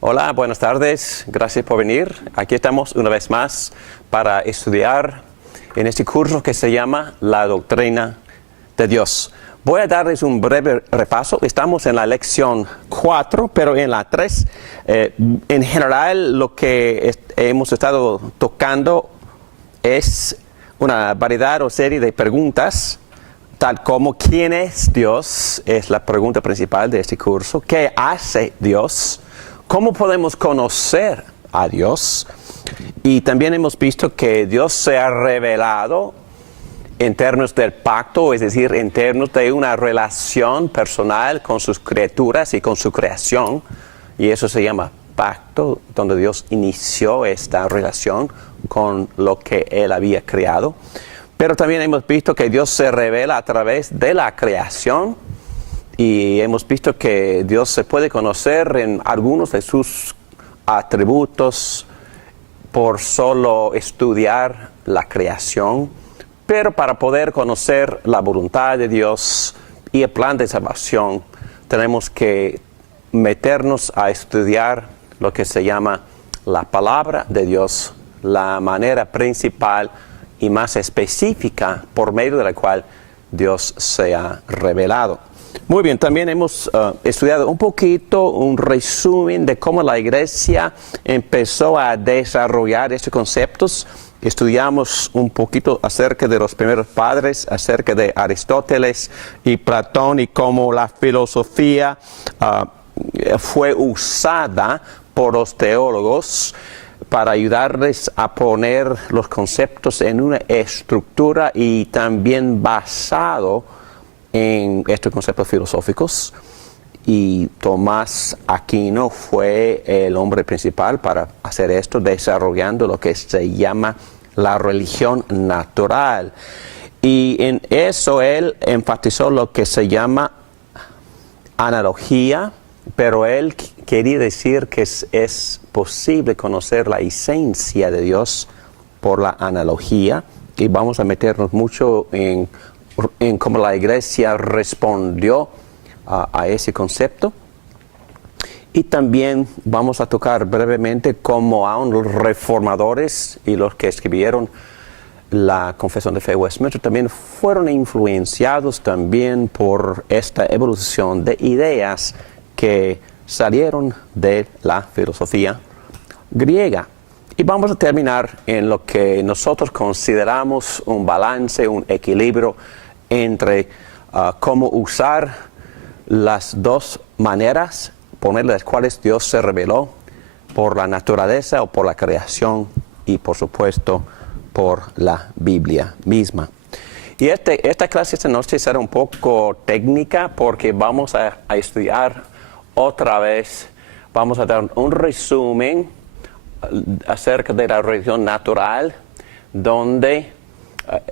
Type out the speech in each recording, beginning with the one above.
Hola, buenas tardes. Gracias por venir. Aquí estamos una vez más para estudiar en este curso que se llama La Doctrina de Dios. Voy a darles un breve repaso. Estamos en la lección 4, pero en la 3. En general, lo que hemos estado tocando es una variedad o serie de preguntas, tal como ¿quién es Dios? Es la pregunta principal de este curso. ¿Qué hace Dios? ¿Cómo podemos conocer a Dios? Y también hemos visto que Dios se ha revelado en términos del pacto, es decir, en términos de una relación personal con sus criaturas y con su creación. Y eso se llama pacto, donde Dios inició esta relación con lo que Él había creado. Pero también hemos visto que Dios se revela a través de la creación. Y hemos visto que Dios se puede conocer en algunos de sus atributos por solo estudiar la creación. Pero para poder conocer la voluntad de Dios y el plan de salvación, tenemos que meternos a estudiar lo que se llama la palabra de Dios, la manera principal y más específica por medio de la cual Dios se ha revelado. Muy bien, también hemos estudiado un poquito, un resumen de cómo la iglesia empezó a desarrollar estos conceptos. Estudiamos un poquito acerca de los primeros padres, acerca de Aristóteles y Platón y cómo la filosofía fue usada por los teólogos para ayudarles a poner los conceptos en una estructura y también basado en estos conceptos filosóficos. Y Tomás Aquino fue el hombre principal para hacer esto, desarrollando lo que se llama la religión natural. Y en eso él enfatizó lo que se llama analogía, pero él quería decir que es posible conocer la esencia de Dios por la analogía. Y vamos a meternos mucho en cómo la iglesia respondió a ese concepto. Y también vamos a tocar brevemente cómo aún los reformadores y los que escribieron la Confesión de Fe de Westminster también fueron influenciados también por esta evolución de ideas que salieron de la filosofía griega. Y vamos a terminar en lo que nosotros consideramos un balance, un equilibrio entre cómo usar las dos maneras por medio de las cuales Dios se reveló, por la naturaleza o por la creación y por supuesto por la Biblia misma. Y esta clase esta noche será un poco técnica porque vamos a estudiar otra vez, vamos a dar un resumen acerca de la religión natural, donde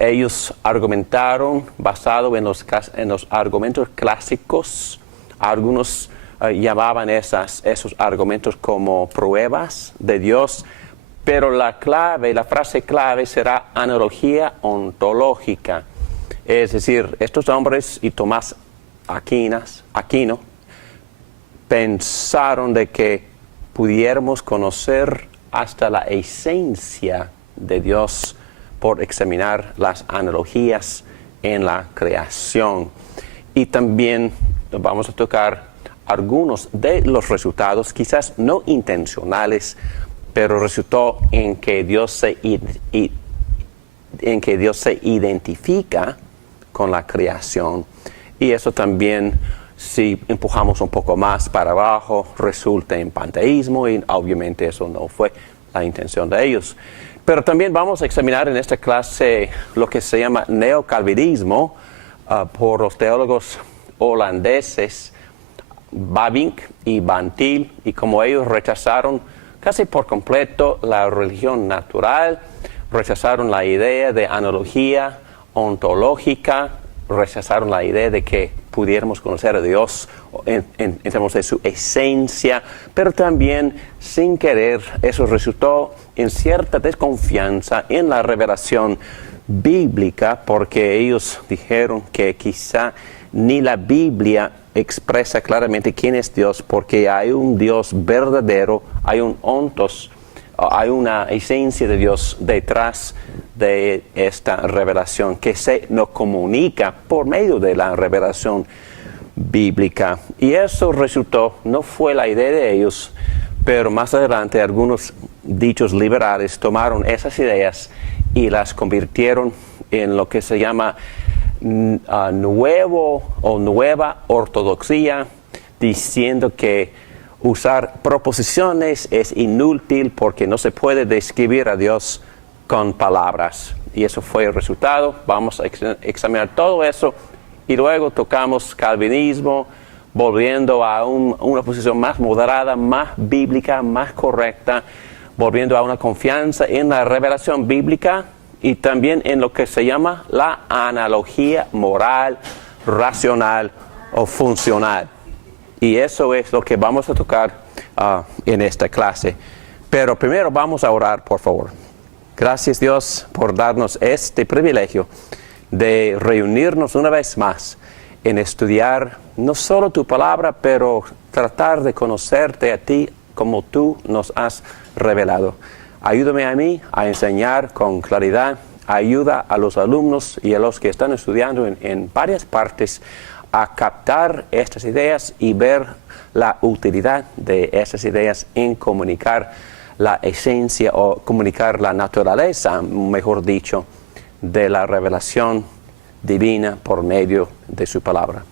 ellos argumentaron basado en los argumentos clásicos. Algunos llamaban esos argumentos como pruebas de Dios, pero la frase clave será analogía ontológica. Es decir, estos hombres y Tomás Aquino pensaron de que pudiéramos conocer hasta la esencia de Dios por examinar las analogías en la creación. Y también vamos a tocar algunos de los resultados, quizás no intencionales, pero resultó en que Dios se identifica con la creación. Y eso también, si empujamos un poco más para abajo, resulta en panteísmo, y obviamente eso no fue la intención de ellos. Pero también vamos a examinar en esta clase lo que se llama neocalvinismo por los teólogos holandeses Bavinck y Van Til, y como ellos rechazaron casi por completo la religión natural, rechazaron la idea de analogía ontológica, rechazaron la idea de que pudiéramos conocer a Dios en términos de su esencia, pero también sin querer eso resultó en cierta desconfianza en la revelación bíblica, porque ellos dijeron que quizá ni la Biblia expresa claramente quién es Dios, porque hay un Dios verdadero, hay un ontos, hay una esencia de Dios detrás de esta revelación que se nos comunica por medio de la revelación bíblica. Y eso resultó, no fue la idea de ellos, pero más adelante algunos dichos liberales tomaron esas ideas y las convirtieron en lo que se llama nueva ortodoxia, diciendo que usar proposiciones es inútil porque no se puede describir a Dios con palabras. Y eso fue el resultado. Vamos a examinar todo eso y luego tocamos calvinismo, volviendo a una posición más moderada, más bíblica, más correcta, volviendo a una confianza en la revelación bíblica y también en lo que se llama la analogía moral, racional o funcional. Y eso es lo que vamos a tocar en esta clase. Pero primero vamos a orar, por favor. Gracias, Dios, por darnos este privilegio de reunirnos una vez más en estudiar no solo tu palabra, pero tratar de conocerte a ti como tú nos has revelado. Ayúdame a mí a enseñar con claridad. Ayuda a los alumnos y a los que están estudiando en varias partes a captar estas ideas y ver la utilidad de esas ideas en comunicar la esencia o comunicar la naturaleza, mejor dicho, de la revelación divina por medio de su palabra.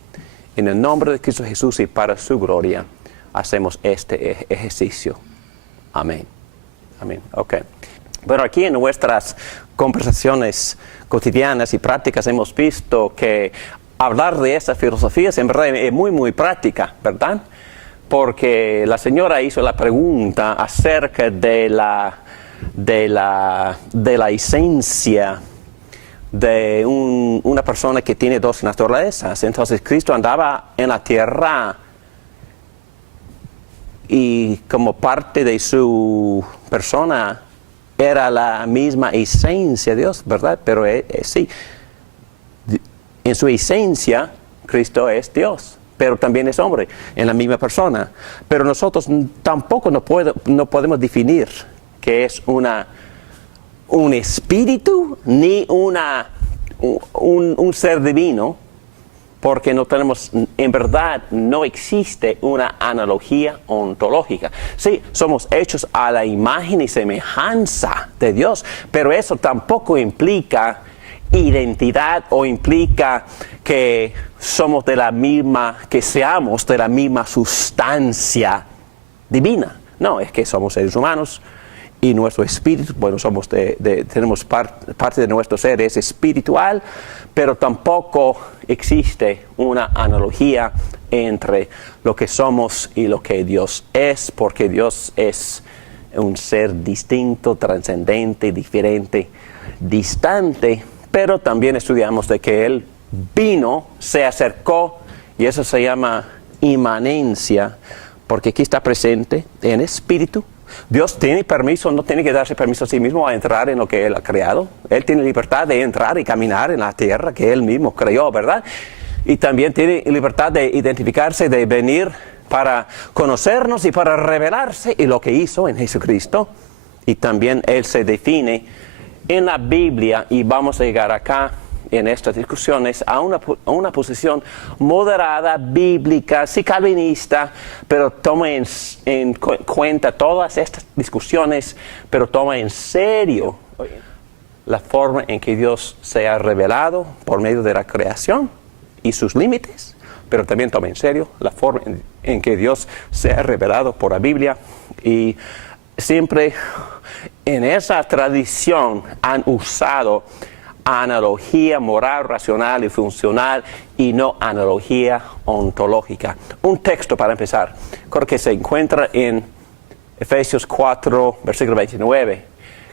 En el nombre de Cristo Jesús y para su gloria, hacemos este ejercicio. Amén. Amén. Ok. Pero aquí en nuestras conversaciones cotidianas y prácticas hemos visto que hablar de estas filosofías en verdad es muy práctica, ¿verdad? Porque la señora hizo la pregunta acerca de la esencia de una persona que tiene dos naturalezas. Entonces Cristo andaba en la tierra y como parte de su persona era la misma esencia de Dios, ¿verdad? Pero sí. En su esencia, Cristo es Dios, pero también es hombre, en la misma persona. Pero nosotros tampoco no podemos definir qué es un espíritu ni un ser divino, porque no tenemos, en verdad, no existe una analogía ontológica. Sí, somos hechos a la imagen y semejanza de Dios, pero eso tampoco implica identidad o implica que seamos de la misma sustancia divina. No, es que somos seres humanos y nuestro espíritu, bueno, tenemos parte de nuestro ser es espiritual, pero tampoco existe una analogía entre lo que somos y lo que Dios es, porque Dios es un ser distinto, trascendente, diferente, distante. Pero también estudiamos de que Él vino, se acercó, y eso se llama inmanencia, porque aquí está presente en espíritu. Dios tiene permiso, no tiene que darse permiso a sí mismo a entrar en lo que Él ha creado. Él tiene libertad de entrar y caminar en la tierra que Él mismo creó, ¿verdad? Y también tiene libertad de identificarse, de venir para conocernos y para revelarse y lo que hizo en Jesucristo. Y también Él se define en la Biblia, y vamos a llegar acá en estas discusiones a una posición moderada, bíblica, sí calvinista, pero toma en cuenta todas estas discusiones, pero toma en serio la forma en que Dios se ha revelado por medio de la creación y sus límites, pero también toma en serio la forma en que Dios se ha revelado por la Biblia. Y siempre en esa tradición han usado analogía moral, racional y funcional y no analogía ontológica. Un texto para empezar, creo que se encuentra en Efesios 4, versículo 29,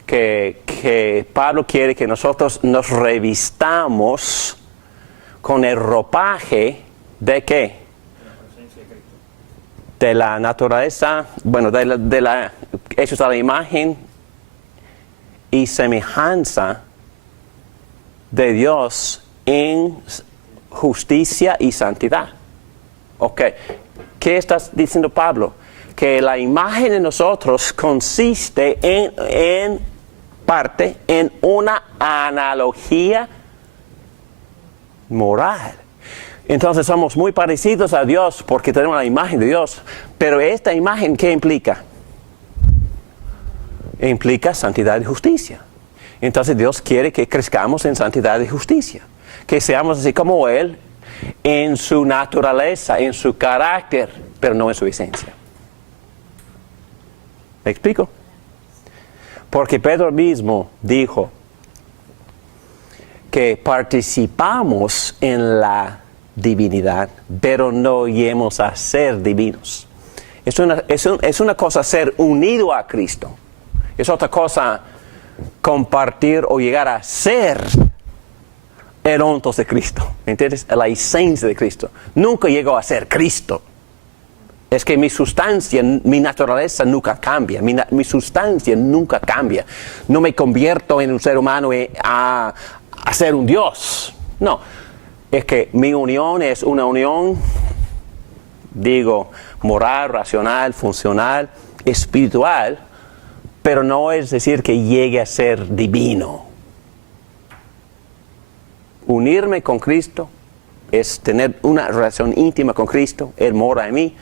que Pablo quiere que nosotros nos revistamos con el ropaje ¿De qué? De la naturaleza, bueno, hechos a la imagen y semejanza de Dios en justicia y santidad. Ok, ¿qué estás diciendo Pablo? Que la imagen de nosotros consiste en parte en una analogía moral. Entonces somos muy parecidos a Dios porque tenemos la imagen de Dios. Pero esta imagen, ¿qué implica? Implica santidad y justicia. Entonces Dios quiere que crezcamos en santidad y justicia. Que seamos así como Él en su naturaleza, en su carácter, pero no en su esencia. ¿Me explico? Porque Pedro mismo dijo que participamos en la divinidad, pero no lleguemos a ser divinos. Es una cosa ser unido a Cristo. Es otra cosa compartir o llegar a ser herontos de Cristo. ¿Entiendes? La esencia de Cristo. Nunca llego a ser Cristo. Es que mi sustancia, mi naturaleza nunca cambia. Mi sustancia nunca cambia. No me convierto en un ser humano a ser un Dios. No. Es que mi unión es una unión, digo, moral, racional, funcional, espiritual, pero no es decir que llegue a ser divino. Unirme con Cristo es tener una relación íntima con Cristo. Él mora en mí.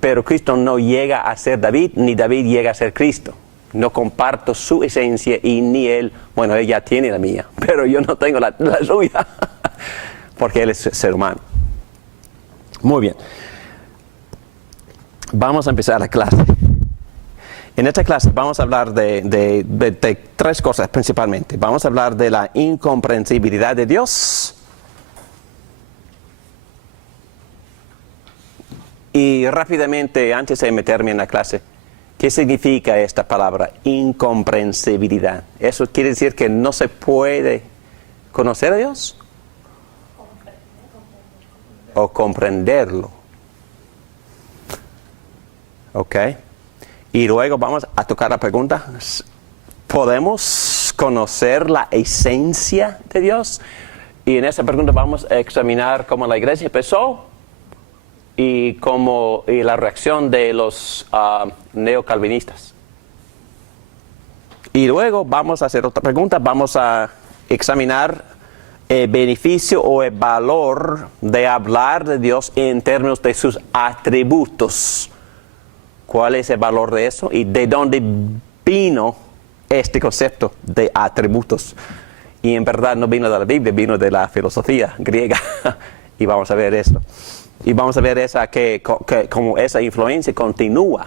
Pero Cristo no llega a ser David, ni David llega a ser Cristo. No comparto su esencia y ni él, bueno, él ya tiene la mía, pero yo no tengo la suya, porque él es ser humano. Muy bien. Vamos a empezar la clase. En esta clase vamos a hablar de tres cosas principalmente. Vamos a hablar de la incomprensibilidad de Dios. Y rápidamente, antes de meterme en la clase, ¿qué significa esta palabra incomprensibilidad? ¿Eso quiere decir que no se puede conocer a Dios? O comprenderlo. Ok. Y luego vamos a tocar la pregunta, ¿podemos conocer la esencia de Dios? Y en esa pregunta vamos a examinar cómo la iglesia empezó y la reacción de los neocalvinistas. Y luego vamos a hacer otra pregunta, vamos a examinar el beneficio o el valor de hablar de Dios en términos de sus atributos. ¿Cuál es el valor de eso? Y de dónde vino este concepto de atributos. Y en verdad no vino de la Biblia, vino de la filosofía griega. Y vamos a ver esto. Y vamos a ver cómo esa influencia continúa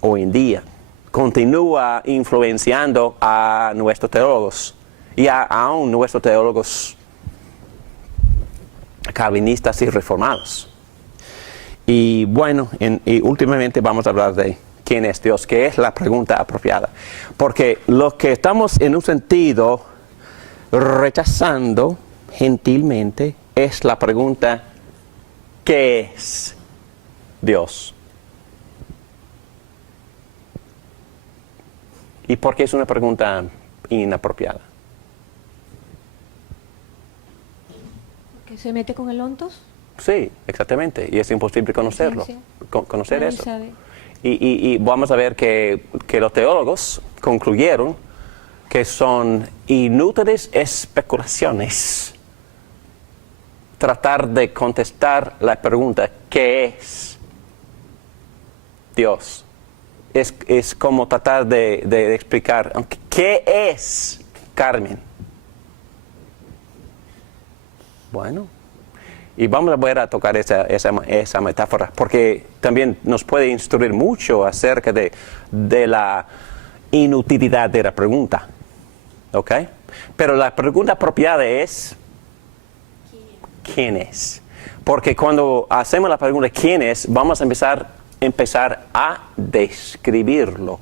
hoy en día. Continúa influenciando a nuestros teólogos. Y aún nuestros teólogos calvinistas y reformados. Y bueno, y últimamente vamos a hablar de quién es Dios, que es la pregunta apropiada. Porque lo que estamos en un sentido rechazando gentilmente es la pregunta, ¿qué es Dios? ¿Y por qué es una pregunta inapropiada? ¿Que se mete con el ontos? Sí, exactamente. Y es imposible conocerlo. Conocer Nadie eso. sabe. Y vamos a ver que los teólogos concluyeron que son inútiles especulaciones tratar de contestar la pregunta, ¿qué es Dios? Es como tratar de explicar, ¿qué es Carmen? Bueno, y vamos a volver a tocar esa metáfora, porque también nos puede instruir mucho acerca de la inutilidad de la pregunta. ¿Ok? Pero la pregunta apropiada es, ¿quién es? Porque cuando hacemos la pregunta ¿quién es? Vamos a empezar a describirlo.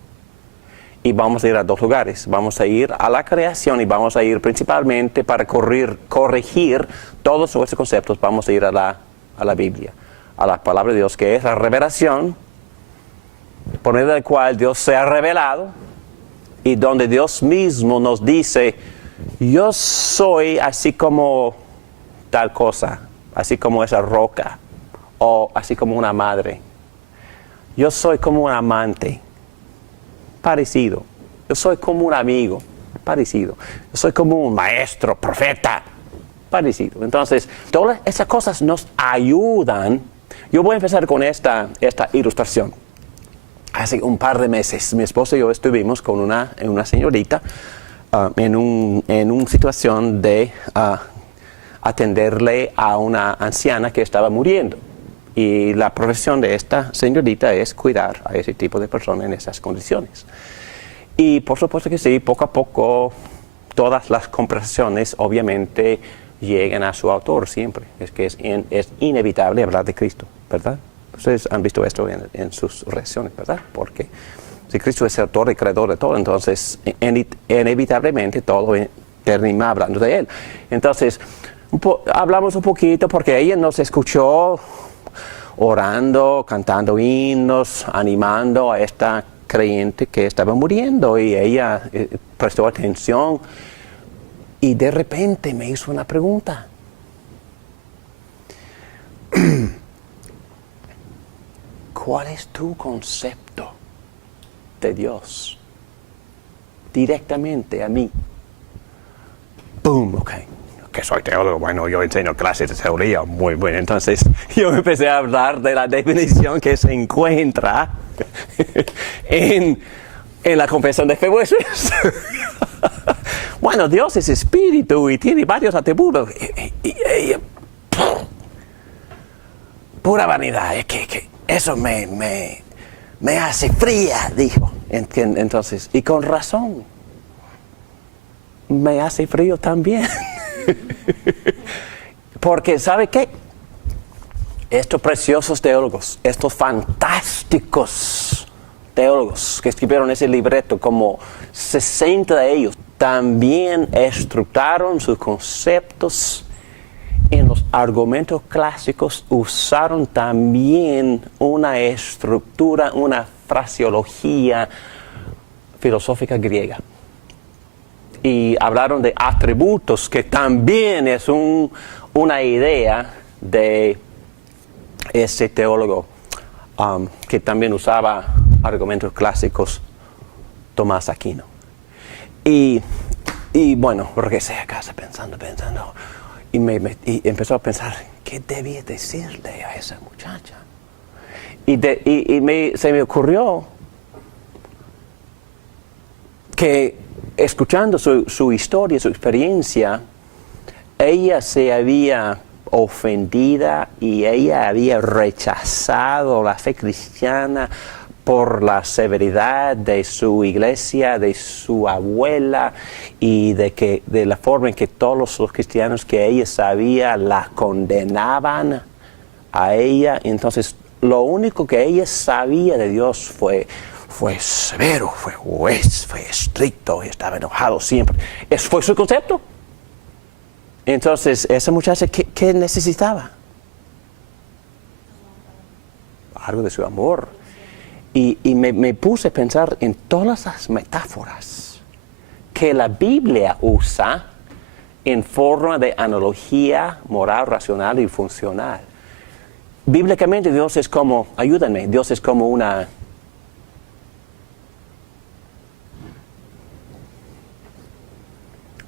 Y vamos a ir a dos lugares. Vamos a ir a la creación y vamos a ir principalmente para corregir todos nuestros conceptos. Vamos a ir a a la Biblia, a la palabra de Dios, que es la revelación, por medio de la cual Dios se ha revelado y donde Dios mismo nos dice, yo soy así como tal cosa, así como esa roca, o así como una madre. Yo soy como un amante, parecido. Yo soy como un amigo, parecido. Yo soy como un maestro, profeta, parecido. Entonces, todas esas cosas nos ayudan. Yo voy a empezar con esta ilustración. Hace un par de meses, mi esposa y yo estuvimos con una señorita en una situación de atenderle a una anciana que estaba muriendo. Y la profesión de esta señorita es cuidar a ese tipo de personas en esas condiciones. Y por supuesto que sí, poco a poco todas las conversaciones obviamente llegan a su autor siempre. Es que es inevitable hablar de Cristo, ¿verdad? Ustedes han visto esto en sus reacciones, ¿verdad? Porque si Cristo es el autor y creador de todo, entonces inevitablemente todo termina hablando de Él. Entonces, hablamos un poquito porque ella nos escuchó orando, cantando himnos, animando a esta creyente que estaba muriendo, y ella prestó atención y de repente me hizo una pregunta. ¿Cuál es tu concepto de Dios? Directamente a mí. ¡Boom! Ok. Que soy teólogo, bueno, yo enseño clases de teoría, muy bueno. Entonces yo empecé a hablar de la definición que se encuentra en la Confesión de Fe. Bueno, Dios es espíritu y tiene varios atributos. Y pura vanidad, es que eso me hace fría, dijo. Entonces, y con razón, me hace frío también. Porque, ¿sabe qué? Estos preciosos teólogos, estos fantásticos teólogos que escribieron ese libreto, como 60 de ellos, también estructuraron sus conceptos en los argumentos clásicos, usaron también una estructura, una fraseología filosófica griega. Y hablaron de atributos, que también es una idea de ese teólogo que también usaba argumentos clásicos, Tomás Aquino. Y bueno, regresé a casa pensando, y empezó a pensar, ¿qué debía decirle a esa muchacha? Se me ocurrió que, escuchando su historia, su experiencia, ella se había ofendida y ella había rechazado la fe cristiana por la severidad de su iglesia, de su abuela, y de la forma en que todos los cristianos que ella sabía la condenaban a ella. Entonces, lo único que ella sabía de Dios fue severo, fue juez, fue estricto, y estaba enojado siempre. Ese fue su concepto. Entonces, esa muchacha, ¿qué necesitaba? Algo de su amor. Y me puse a pensar en todas las metáforas que la Biblia usa en forma de analogía moral, racional y funcional. Bíblicamente Dios es como, ayúdenme, Dios es como una...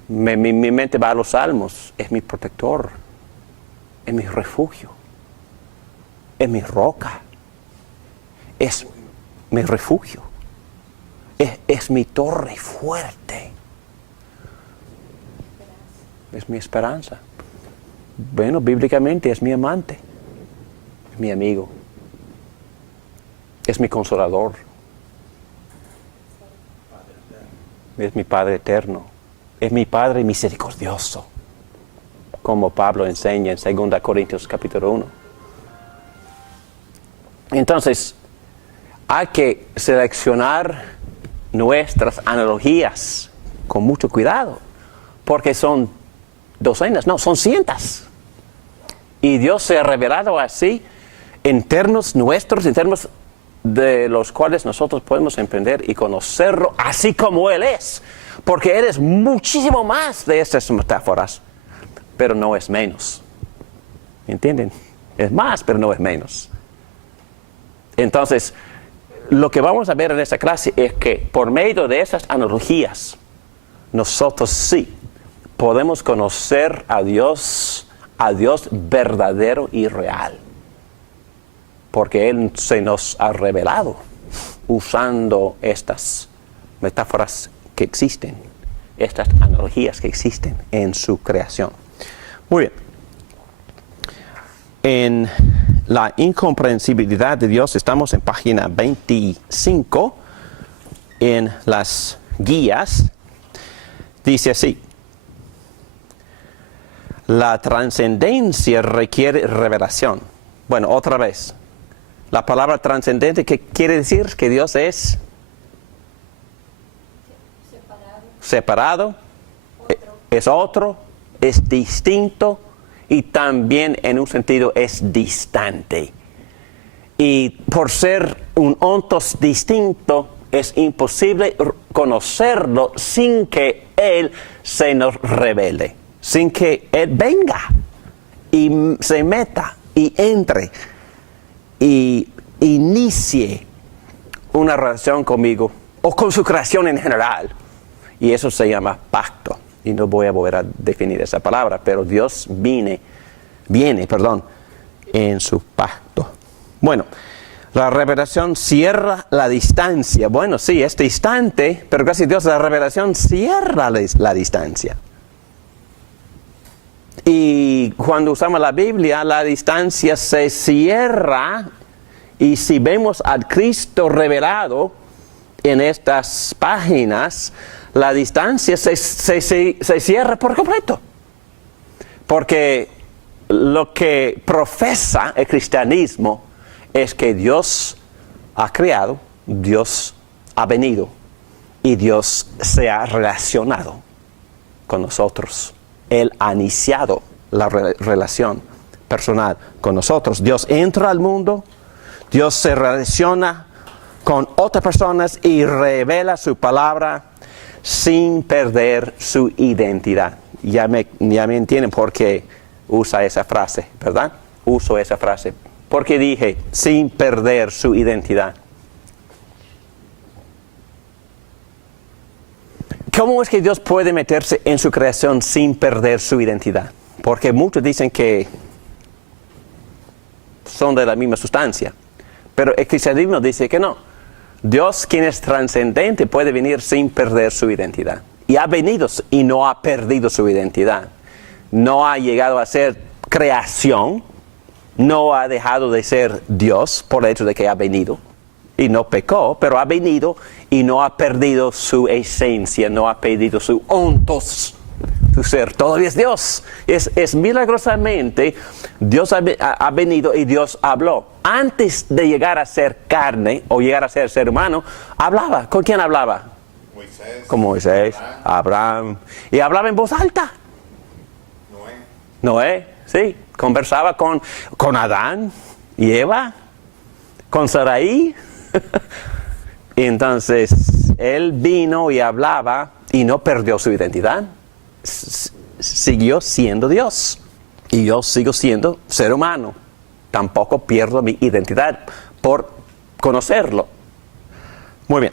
Mi mente va a los salmos, es mi protector, es mi refugio, es mi roca, es mi refugio, es mi torre fuerte, es mi esperanza. Bueno, bíblicamente es mi amante, es mi amigo, es mi consolador, es mi Padre eterno. Es mi Padre misericordioso, como Pablo enseña en 2 Corintios capítulo 1. Entonces, hay que seleccionar nuestras analogías con mucho cuidado, porque son docenas, no, son cientos Y Dios se ha revelado así en términos nuestros, en términos de los cuales nosotros podemos entender y conocerlo así como Él es. Porque Él es muchísimo más de estas metáforas, pero no es menos. ¿Entienden? Es más, pero no es menos. Entonces, lo que vamos a ver en esta clase es que por medio de esas analogías, nosotros sí podemos conocer a Dios verdadero y real. Porque Él se nos ha revelado usando estas metáforas que existen, estas analogías que existen en su creación. Muy bien. En la incomprensibilidad de Dios estamos en página 25 en las guías. Dice así: la trascendencia requiere revelación. Bueno, otra vez. La palabra trascendente, ¿qué quiere decir? Que Dios es separado, es otro, es distinto y también en un sentido es distante. Y por ser un ontos distinto, es imposible conocerlo sin que Él se nos revele, sin que Él venga y se meta y entre y inicie una relación conmigo o con su creación en general. Y eso se llama pacto. Y no voy a volver a definir esa palabra, pero Dios viene en su pacto. Bueno, la revelación cierra la distancia. Bueno, sí, es distante, pero gracias a Dios la revelación cierra la distancia. Y cuando usamos la Biblia, la distancia se cierra. Y si vemos al Cristo revelado en estas páginas, la distancia se cierra por completo. Porque lo que profesa el cristianismo es que Dios ha creado, Dios ha venido y Dios se ha relacionado con nosotros. Él ha iniciado la relación personal con nosotros. Dios entra al mundo, Dios se relaciona con otras personas y revela su palabra sin perder su identidad. Ya me entienden por qué usa esa frase, ¿verdad? Uso esa frase. Porque dije, sin perder su identidad. ¿Cómo es que Dios puede meterse en su creación sin perder su identidad? Porque muchos dicen que son de la misma sustancia. Pero el cristianismo dice que no. Dios, quien es trascendente, puede venir sin perder su identidad. Y ha venido y no ha perdido su identidad. No ha llegado a ser creación. No ha dejado de ser Dios por el hecho de que ha venido. Y no pecó, pero ha venido y no ha perdido su esencia, no ha perdido su ontos, su ser. Todavía es Dios. Es milagrosamente, Dios ha venido y Dios habló. Antes de llegar a ser carne o llegar a ser humano, hablaba. ¿Con quién hablaba? Moisés. Con Moisés, Abraham. Y hablaba en voz alta. Noé, sí. Conversaba con Adán y Eva, con Sarai. Y entonces él vino y hablaba y no perdió su identidad. Siguió siendo Dios. Y yo sigo siendo ser humano. Tampoco pierdo mi identidad por conocerlo. Muy bien.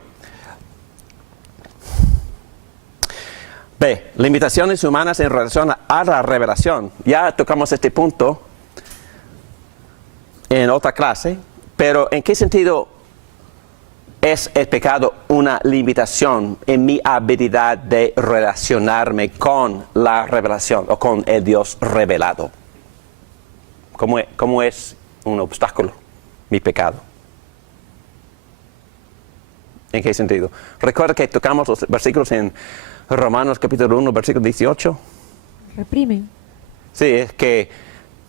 B. Limitaciones humanas en relación a la revelación. Ya tocamos este punto en otra clase, pero ¿en qué sentido es el pecado una limitación en mi habilidad de relacionarme con la revelación o con el Dios revelado? ¿Cómo es un obstáculo mi pecado? ¿En qué sentido? Recuerda que tocamos los versículos en Romanos capítulo 1, versículo 18. Reprimen. Sí, es que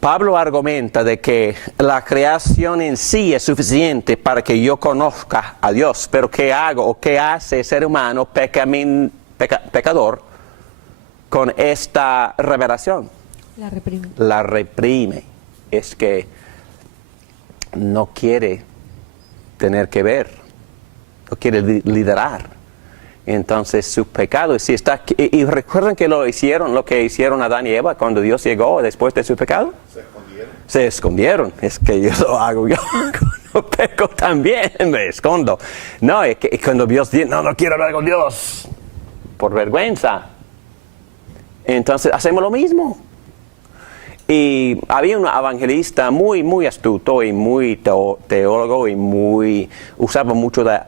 Pablo argumenta de que la creación en sí es suficiente para que yo conozca a Dios. Pero ¿qué hago o qué hace el ser humano pecador con esta revelación? La reprimen. La reprime. es que no quiere tener que ver, no quiere liderar. Entonces su pecado, si está, y recuerden que lo que hicieron Adán y Eva cuando Dios llegó después de su pecado. Se escondieron. Es que yo lo hago, yo cuando peco también me escondo. No, es que cuando Dios dice, no quiero hablar con Dios, por vergüenza. Entonces hacemos lo mismo. Y había un evangelista muy, muy astuto y muy teólogo y usaba mucho la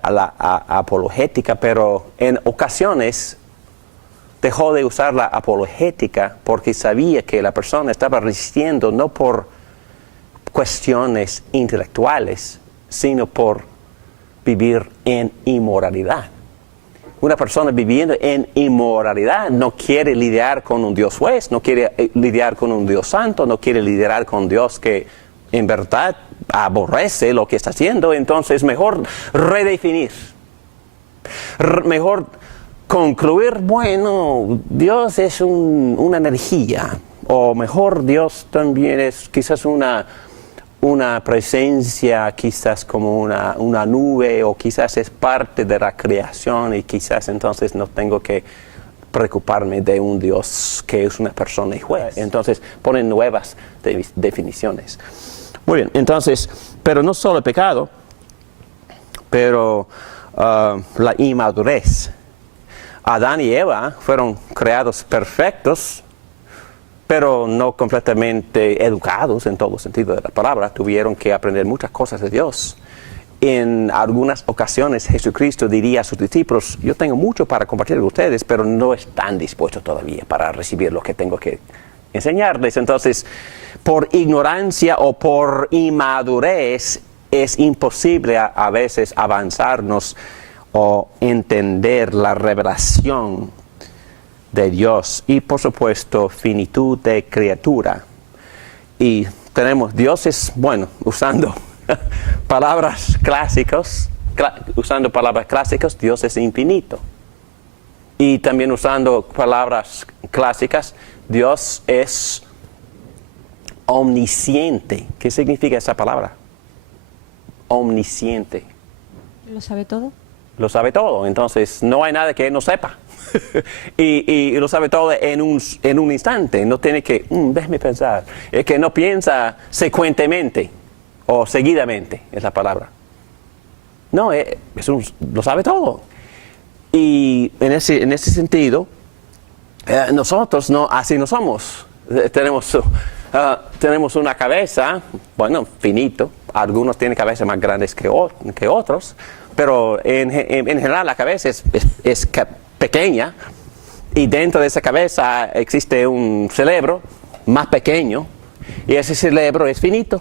apologética, pero en ocasiones dejó de usar la apologética porque sabía que la persona estaba resistiendo no por cuestiones intelectuales, sino por vivir en inmoralidad. Una persona viviendo en inmoralidad no quiere lidiar con un Dios juez, no quiere lidiar con un Dios santo, no quiere lidiar con Dios que en verdad aborrece lo que está haciendo. Entonces mejor redefinir, mejor concluir, bueno, Dios es una energía, o mejor Dios también es quizás una presencia, quizás como una nube, o quizás es parte de la creación, y quizás entonces no tengo que preocuparme de un Dios que es una persona y juez. Entonces ponen nuevas definiciones. Muy bien, entonces, pero no solo el pecado, pero la inmadurez. Adán y Eva fueron creados perfectos, pero no completamente educados en todo sentido de la palabra. Tuvieron que aprender muchas cosas de Dios. En algunas ocasiones Jesucristo diría a sus discípulos, yo tengo mucho para compartir con ustedes, pero no están dispuestos todavía para recibir lo que tengo que enseñarles. Entonces, por ignorancia o por inmadurez, es imposible a veces avanzarnos o entender la revelación de Dios, y por supuesto finitud de criatura. Y tenemos, Dios es, bueno, usando palabras clásicas, Dios es infinito. Y también usando palabras clásicas, Dios es omnisciente. ¿Qué significa esa palabra? Omnisciente. ¿Lo sabe todo? Lo sabe todo, entonces no hay nada que él no sepa. y lo sabe todo en un instante, no tiene que, déjeme pensar. Es que no piensa secuentemente o seguidamente, es la palabra. No, lo sabe todo. Y en ese sentido, nosotros así no somos. Tenemos una cabeza, bueno, finito. Algunos tienen cabezas más grandes que otros, pero en general la cabeza es pequeña, y dentro de esa cabeza existe un cerebro más pequeño, y ese cerebro es finito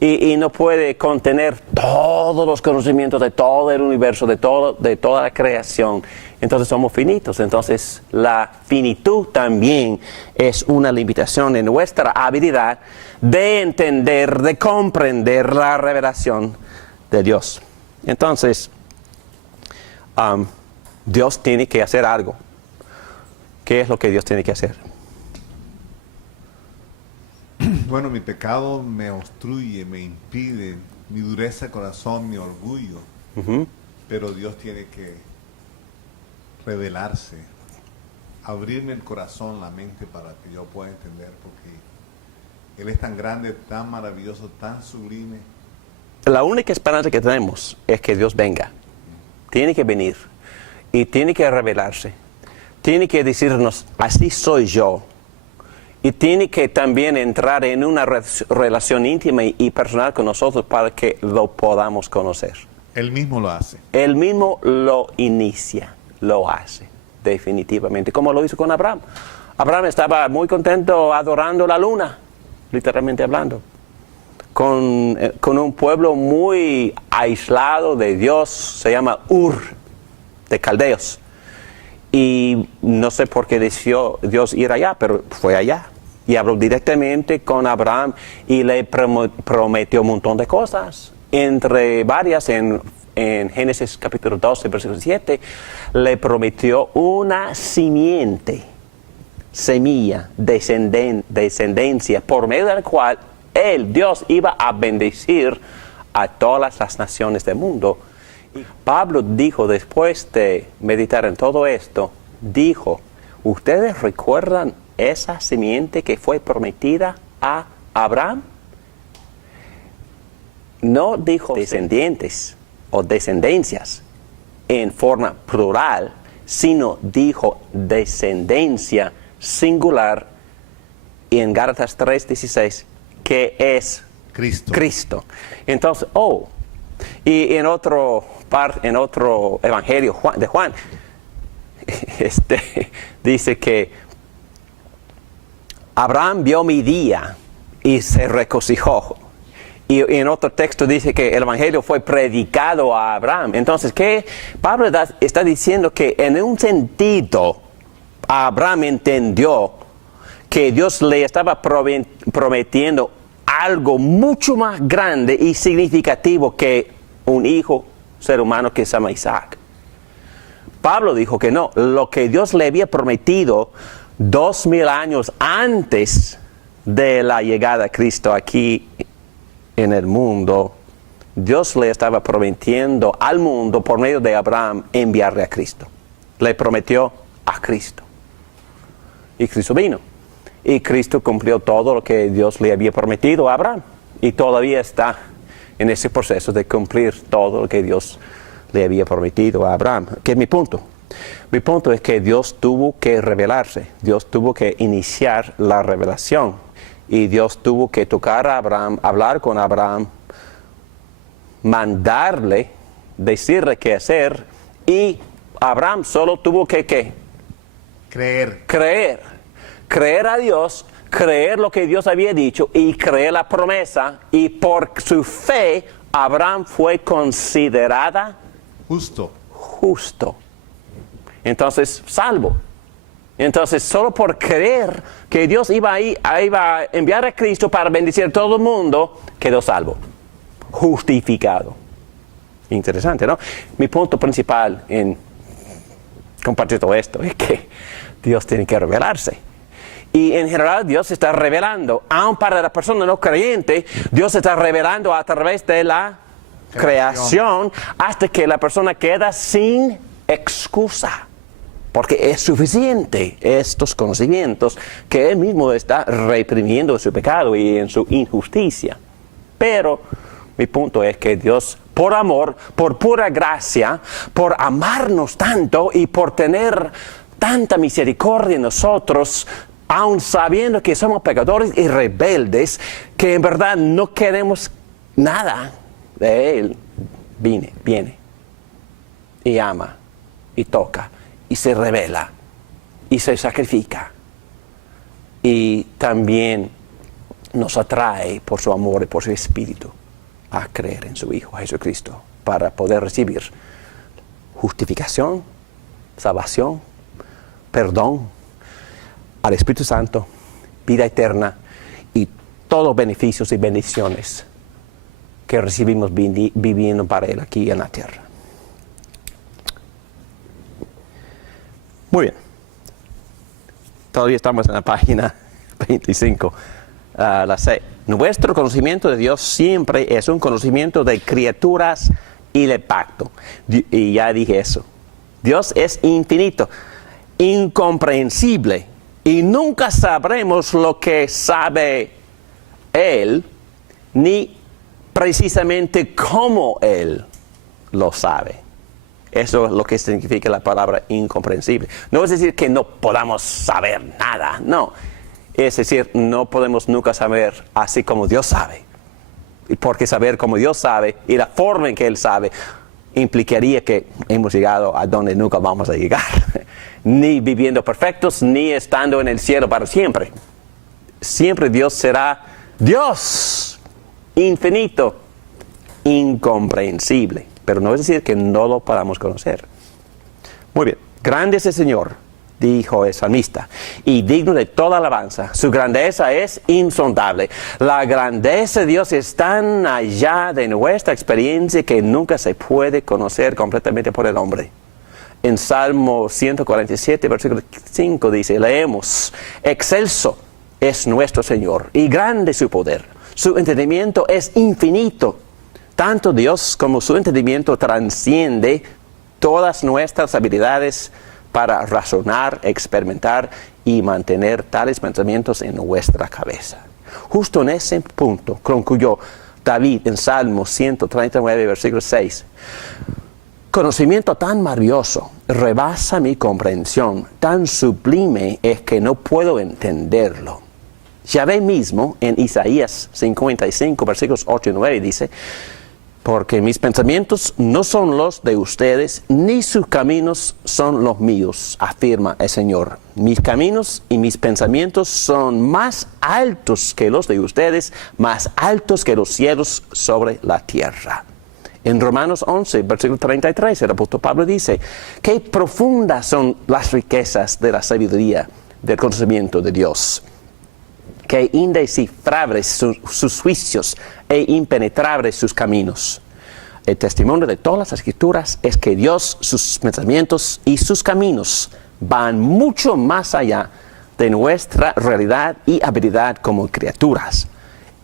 y no puede contener todos los conocimientos de todo el universo, de toda la creación. Entonces somos finitos. Entonces la finitud también es una limitación en nuestra habilidad de entender, de comprender la revelación de Dios. Entonces Dios tiene que hacer algo. ¿Qué es lo que Dios tiene que hacer? Bueno, mi pecado me obstruye, me impide, mi dureza de corazón, mi orgullo. Pero Dios tiene que revelarse, abrirme el corazón, la mente, para que yo pueda entender, porque Él es tan grande, tan maravilloso, tan sublime. La única esperanza que tenemos es que Dios venga. Tiene que venir y tiene que revelarse. Tiene que decirnos, así soy yo. Y tiene que también entrar en una relación íntima y personal con nosotros para que lo podamos conocer. Él mismo lo hace. Él mismo lo inicia, lo hace, definitivamente, como lo hizo con Abraham. Abraham estaba muy contento adorando la luna, literalmente hablando, con un pueblo muy aislado de Dios, se llama Ur, de Caldeos. Y no sé por qué decidió Dios ir allá, pero fue allá. Y habló directamente con Abraham y le prometió un montón de cosas. Entre varias, en Génesis capítulo 12, versículo 7, le prometió una simiente, semilla, descendencia, por medio de la cual Él, Dios, iba a bendecir a todas las naciones del mundo. Y Pablo dijo, después de meditar en todo esto, dijo, ¿ustedes recuerdan esa simiente que fue prometida a Abraham? No dijo descendientes o descendencias en forma plural, sino dijo descendencia singular en Gálatas 3:16, que es Cristo. Entonces, y en otro evangelio de Juan, dice que Abraham vio mi día y se regocijó. Y en otro texto dice que el evangelio fue predicado a Abraham. Entonces, ¿qué? Pablo está diciendo que en un sentido Abraham entendió que Dios le estaba prometiendo algo mucho más grande y significativo que un hijo ser humano que se llama Isaac. Pablo dijo que no, lo que Dios le había prometido 2000 años antes de la llegada de Cristo aquí en el mundo, Dios le estaba prometiendo al mundo por medio de Abraham enviarle a Cristo. Le prometió a Cristo. Y Cristo vino. Y Cristo cumplió todo lo que Dios le había prometido a Abraham. Y todavía está en ese proceso de cumplir todo lo que Dios le había prometido a Abraham. ¿Qué es mi punto? Mi punto es que Dios tuvo que revelarse. Dios tuvo que iniciar la revelación. Y Dios tuvo que tocar a Abraham, hablar con Abraham, mandarle, decirle qué hacer. Y Abraham solo tuvo que ¿qué? Creer a Dios, creer lo que Dios había dicho y creer la promesa. Y por su fe, Abraham fue considerada justo. Entonces, salvo. Entonces, solo por creer que Dios iba a enviar a Cristo para bendecir a todo el mundo, quedó salvo, justificado. Interesante, ¿no? Mi punto principal en compartir todo esto es que Dios tiene que revelarse. Y en general Dios se está revelando, aun para la persona no creyente, Dios se está revelando a través de la creación hasta que la persona queda sin excusa. Porque es suficiente estos conocimientos que Él mismo está reprimiendo en su pecado y en su injusticia. Pero mi punto es que Dios, por amor, por pura gracia, por amarnos tanto y por tener tanta misericordia en nosotros, aun sabiendo que somos pecadores y rebeldes, que en verdad no queremos nada de Él, viene y ama y toca y se revela y se sacrifica y también nos atrae por su amor y por su espíritu a creer en su Hijo Jesucristo para poder recibir justificación, salvación, perdón, al Espíritu Santo, vida eterna y todos los beneficios y bendiciones que recibimos viviendo para Él aquí en la tierra. Muy bien. Todavía estamos en la página 25. La C. Nuestro conocimiento de Dios siempre es un conocimiento de criaturas y de pacto. Y ya dije eso. Dios es infinito, incomprensible. Y nunca sabremos lo que sabe Él, ni precisamente cómo Él lo sabe. Eso es lo que significa la palabra incomprensible. No es decir que no podamos saber nada, no. Es decir, no podemos nunca saber así como Dios sabe. Porque saber como Dios sabe y la forma en que Él sabe implicaría que hemos llegado a donde nunca vamos a llegar. Ni viviendo perfectos, ni estando en el cielo para siempre. Siempre Dios será Dios, infinito, incomprensible. Pero no es decir que no lo podamos conocer. Muy bien. Grande es el Señor, dijo el salmista, y digno de toda alabanza. Su grandeza es insondable. La grandeza de Dios es tan allá de nuestra experiencia que nunca se puede conocer completamente por el hombre. En Salmo 147, versículo 5 dice, leemos, excelso es nuestro Señor y grande su poder. Su entendimiento es infinito. Tanto Dios como su entendimiento transciende todas nuestras habilidades para razonar, experimentar y mantener tales pensamientos en nuestra cabeza. Justo en ese punto concluyó David en Salmo 139, versículo 6. Conocimiento tan maravilloso rebasa mi comprensión, tan sublime es que no puedo entenderlo. Yahvé mismo en Isaías 55, versículos 8 y 9 dice, porque mis pensamientos no son los de ustedes, ni sus caminos son los míos, afirma el Señor. Mis caminos y mis pensamientos son más altos que los de ustedes, más altos que los cielos sobre la tierra. En Romanos 11, versículo 33, el apóstol Pablo dice, qué profundas son las riquezas de la sabiduría, del conocimiento de Dios. Qué indescifrables sus juicios e impenetrables sus caminos. El testimonio de todas las escrituras es que Dios, sus pensamientos y sus caminos van mucho más allá de nuestra realidad y habilidad como criaturas.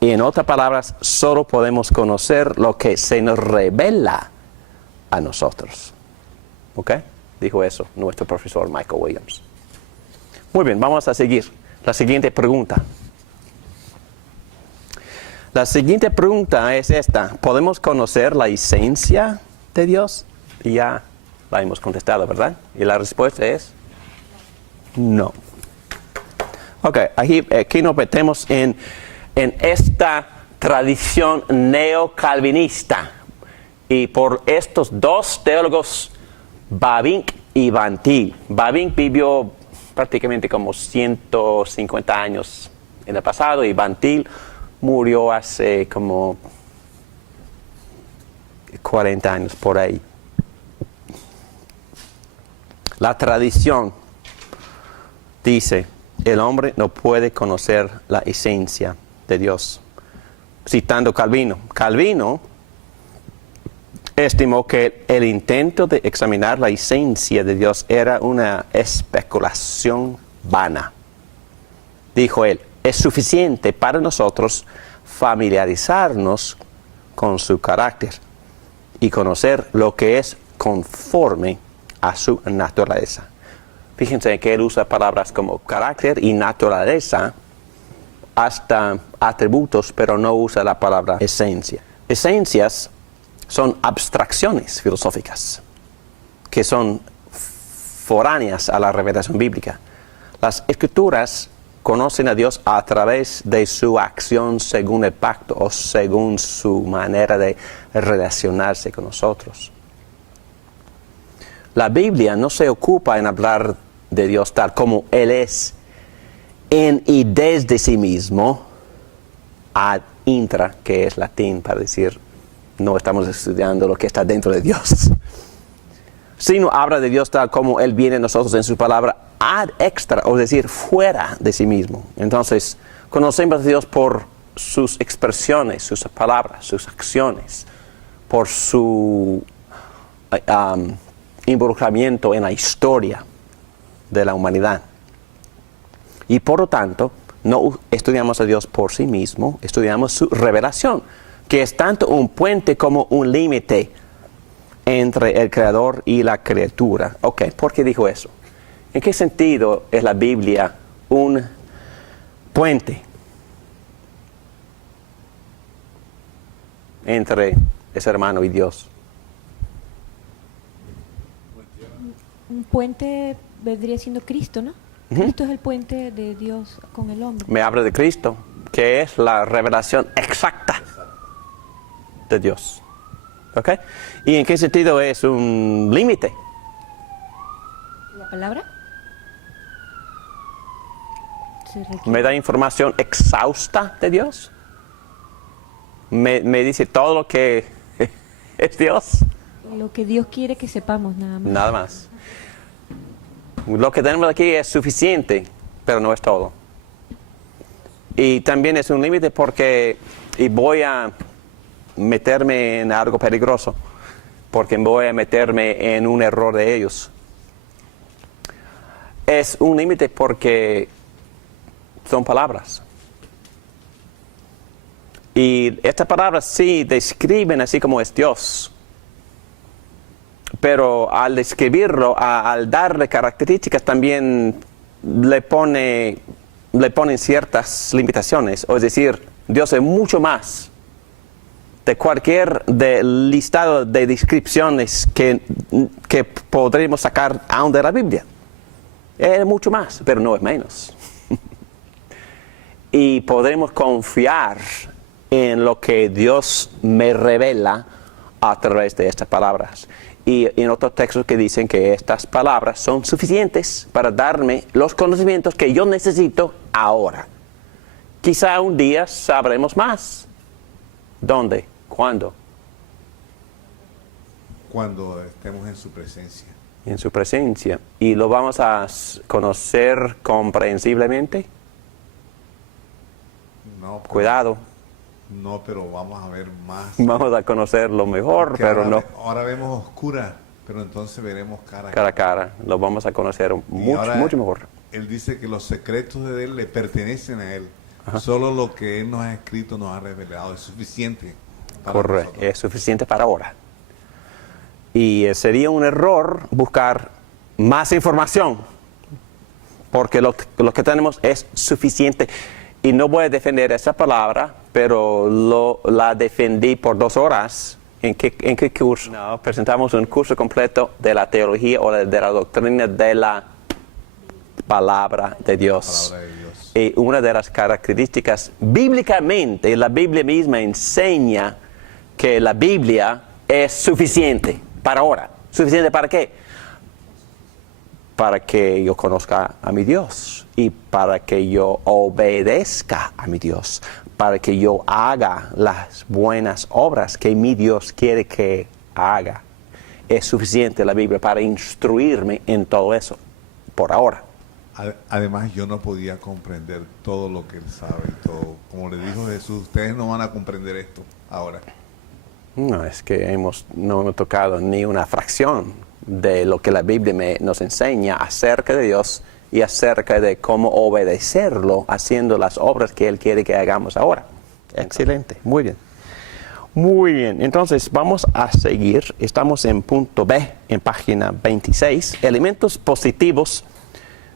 Y en otras palabras, solo podemos conocer lo que se nos revela a nosotros. ¿Ok? Dijo eso nuestro profesor Michael Williams. Muy bien, vamos a seguir. La siguiente pregunta. La siguiente pregunta es esta. ¿Podemos conocer la esencia de Dios? Y ya la hemos contestado, ¿verdad? Y la respuesta es no. Ok, aquí nos metemos en esta tradición neocalvinista. Y por estos dos teólogos, Bavinck y Van Til. Bavinck vivió prácticamente como 150 años en el pasado y Van Til murió hace como 40 años por ahí. La tradición dice, el hombre no puede conocer la esencia de Dios. Citando Calvino. Calvino estimó que el intento de examinar la esencia de Dios era una especulación vana. Dijo él, es suficiente para nosotros familiarizarnos con su carácter y conocer lo que es conforme a su naturaleza. Fíjense que él usa palabras como carácter y naturaleza, hasta atributos, pero no usa la palabra esencia. Esencias son abstracciones filosóficas que son foráneas a la revelación bíblica. Las escrituras conocen a Dios a través de su acción según el pacto o según su manera de relacionarse con nosotros. La Biblia no se ocupa en hablar de Dios tal como Él es en y desde sí mismo, ad intra, que es latín para decir no estamos estudiando lo que está dentro de Dios, sino habla de Dios tal como Él viene a nosotros en su palabra ad extra, o decir fuera de sí mismo. Entonces conocemos a Dios por sus expresiones, sus palabras, sus acciones, por su involucramiento en la historia de la humanidad. Y por lo tanto, no estudiamos a Dios por sí mismo, estudiamos su revelación, que es tanto un puente como un límite entre el Creador y la criatura. Ok, ¿por qué dijo eso? ¿En qué sentido es la Biblia un puente entre ese hermano y Dios? Un puente vendría siendo Cristo, ¿no? Cristo es el puente de Dios con el hombre. Me habla de Cristo, que es la revelación exacta de Dios. ¿Ok? ¿Y en qué sentido es un límite? ¿La palabra? Me da información exhausta de Dios. Me dice todo lo que es Dios. Lo que Dios quiere que sepamos, nada más. Nada más. Lo que tenemos aquí es suficiente, pero no es todo. Y también es un límite porque, y voy a meterme en algo peligroso, porque voy a meterme en un error de ellos. Es un límite porque son palabras. Y estas palabras sí describen así como es Dios. Pero al describirlo, al darle características, también le ponen ciertas limitaciones. Es decir, Dios es mucho más de cualquier listado de descripciones que podremos sacar aún de la Biblia. Es mucho más, pero no es menos. Y podremos confiar en lo que Dios me revela a través de estas palabras. Y en otros textos que dicen que estas palabras son suficientes para darme los conocimientos que yo necesito ahora. Quizá un día sabremos más. ¿Dónde? ¿Cuándo? Cuando estemos en su presencia. En su presencia. ¿Y lo vamos a conocer comprensiblemente? No, pero, Cuidado. No, pero vamos a ver más. Vamos a conocerlo mejor, Porque pero ahora no ahora vemos oscura, pero entonces veremos cara a cara a cara. Lo vamos a conocer Y mucho, ahora mucho mejor. Él dice que los secretos de Él le pertenecen a Él. Solo lo que Él nos ha escrito, nos ha revelado. Es suficiente para Correcto, nosotros. es suficiente para ahora. Y sería un error buscar más información, porque lo que tenemos es suficiente. Y no voy a defender esa palabra, pero la defendí por 2 horas. ¿En qué curso? No, presentamos un curso completo de la teología o de la doctrina de la palabra de Dios. Palabra de Dios. Y una de las características, bíblicamente, la Biblia misma enseña que la Biblia es suficiente para ahora. ¿Suficiente para qué? Para que yo conozca a mi Dios y para que yo obedezca a mi Dios, para que yo haga las buenas obras que mi Dios quiere que haga. Es suficiente la Biblia para instruirme en todo eso, por ahora. Además, yo no podía comprender todo lo que Él sabe y todo. Como le dijo Jesús, ustedes no van a comprender esto ahora. No, es que no hemos tocado ni una fracción de lo que la Biblia nos enseña acerca de Dios y acerca de cómo obedecerlo haciendo las obras que Él quiere que hagamos ahora. Excelente, muy bien. Muy bien, entonces vamos a seguir. Estamos en punto B, en página 26, elementos positivos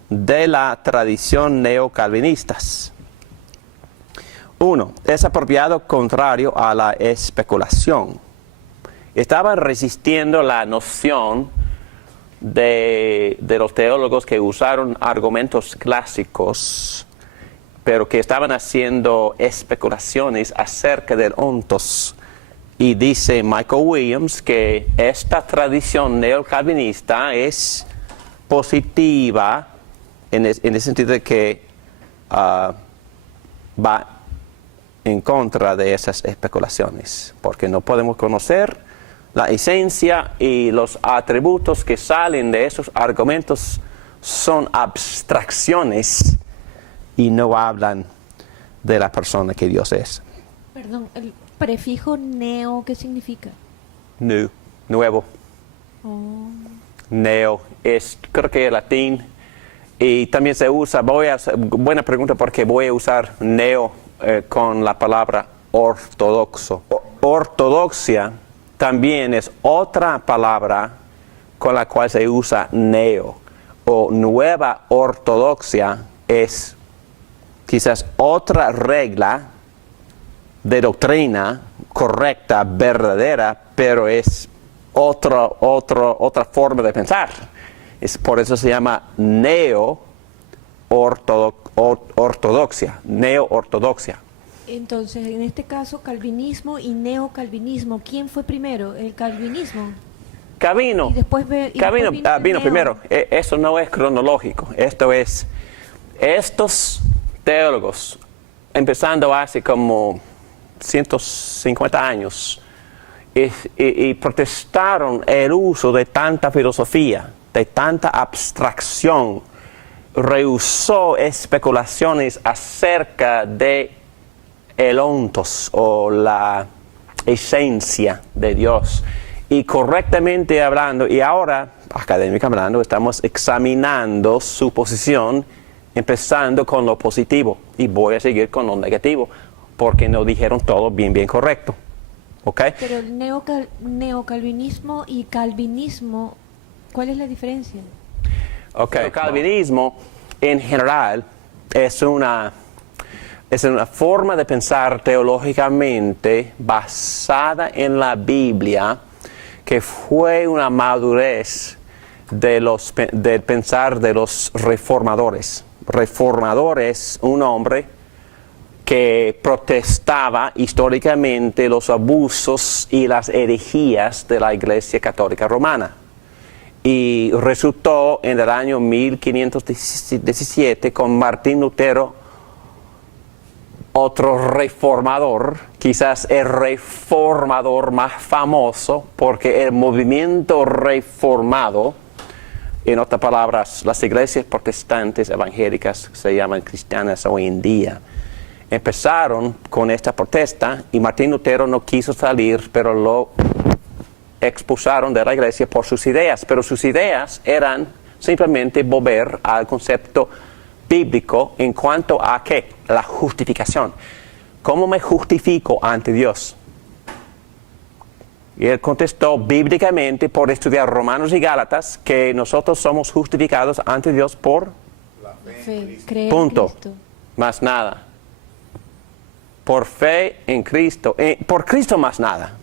de la tradición neocalvinistas. 1. Es apropiado contrario a la especulación. Estaban resistiendo la noción de los teólogos que usaron argumentos clásicos, pero que estaban haciendo especulaciones acerca del ontos. Y dice Michael Williams que esta tradición neocalvinista es positiva en el sentido de que va en contra de esas especulaciones, porque no podemos conocer la esencia y los atributos que salen de esos argumentos son abstracciones y no hablan de la persona que Dios es. Perdón, el prefijo neo, ¿qué significa? New, nuevo. Oh. Neo es, creo que es latín, y también se usa, buena pregunta porque voy a usar neo con la palabra ortodoxo. Ortodoxia también es otra palabra con la cual se usa neo, o nueva ortodoxia es quizás otra regla de doctrina correcta, verdadera, pero es otra forma de pensar. Por eso se llama neo-ortodoxia, neo-ortodoxia. Entonces, en este caso, calvinismo y neocalvinismo, ¿quién fue primero? ¿El calvinismo? Calvino, Y después Calvino vino el vino neo. primero. Eso no es cronológico. Esto es, estos teólogos, empezando hace como 150 años, y protestaron el uso de tanta filosofía, de tanta abstracción, rehusó especulaciones acerca de el ontos o la esencia de Dios. Y correctamente hablando, y ahora académicamente hablando, estamos examinando su posición, empezando con lo positivo, y voy a seguir con lo negativo. porque no dijeron todo bien correcto. ¿Ok? Pero el neocalvinismo y calvinismo, ¿cuál es la diferencia? Ok, el calvinismo en general es una forma de pensar teológicamente basada en la Biblia, que fue una madurez del pensar de los reformadores. Reformador es un hombre que protestaba históricamente los abusos y las herejías de la Iglesia Católica Romana. Y resultó en el año 1517 con Martín Lutero, otro reformador, quizás el reformador más famoso, porque el movimiento reformado, en otras palabras, las iglesias protestantes evangélicas se llaman cristianas hoy en día, empezaron con esta protesta y Martín Lutero no quiso salir, pero lo expulsaron de la iglesia por sus ideas, pero sus ideas eran simplemente volver al concepto bíblico en cuanto a ¿qué? La justificación. ¿Cómo me justifico ante Dios? Y él contestó bíblicamente por estudiar Romanos y Gálatas que nosotros somos justificados ante Dios por La fe en Fe, Cristo. creer punto, en Cristo. más nada. Por fe en Cristo, por Cristo más nada.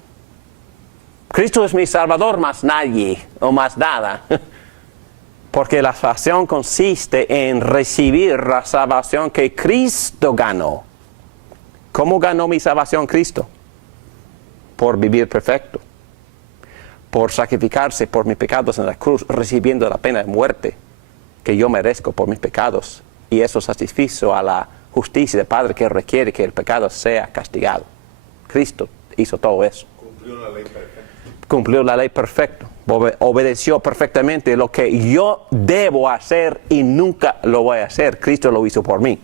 Cristo es mi Salvador, más nadie o más nada. Porque la salvación consiste en recibir la salvación que Cristo ganó. ¿Cómo ganó mi salvación Cristo? Por vivir perfecto. Por sacrificarse por mis pecados en la cruz, recibiendo la pena de muerte que yo merezco por mis pecados. Y eso satisfizo a la justicia del Padre que requiere que el pecado sea castigado. Cristo hizo todo eso. Cumplió la ley perfecta. Cumplió la ley perfecta, obedeció perfectamente lo que yo debo hacer y nunca lo voy a hacer. Cristo lo hizo por mí.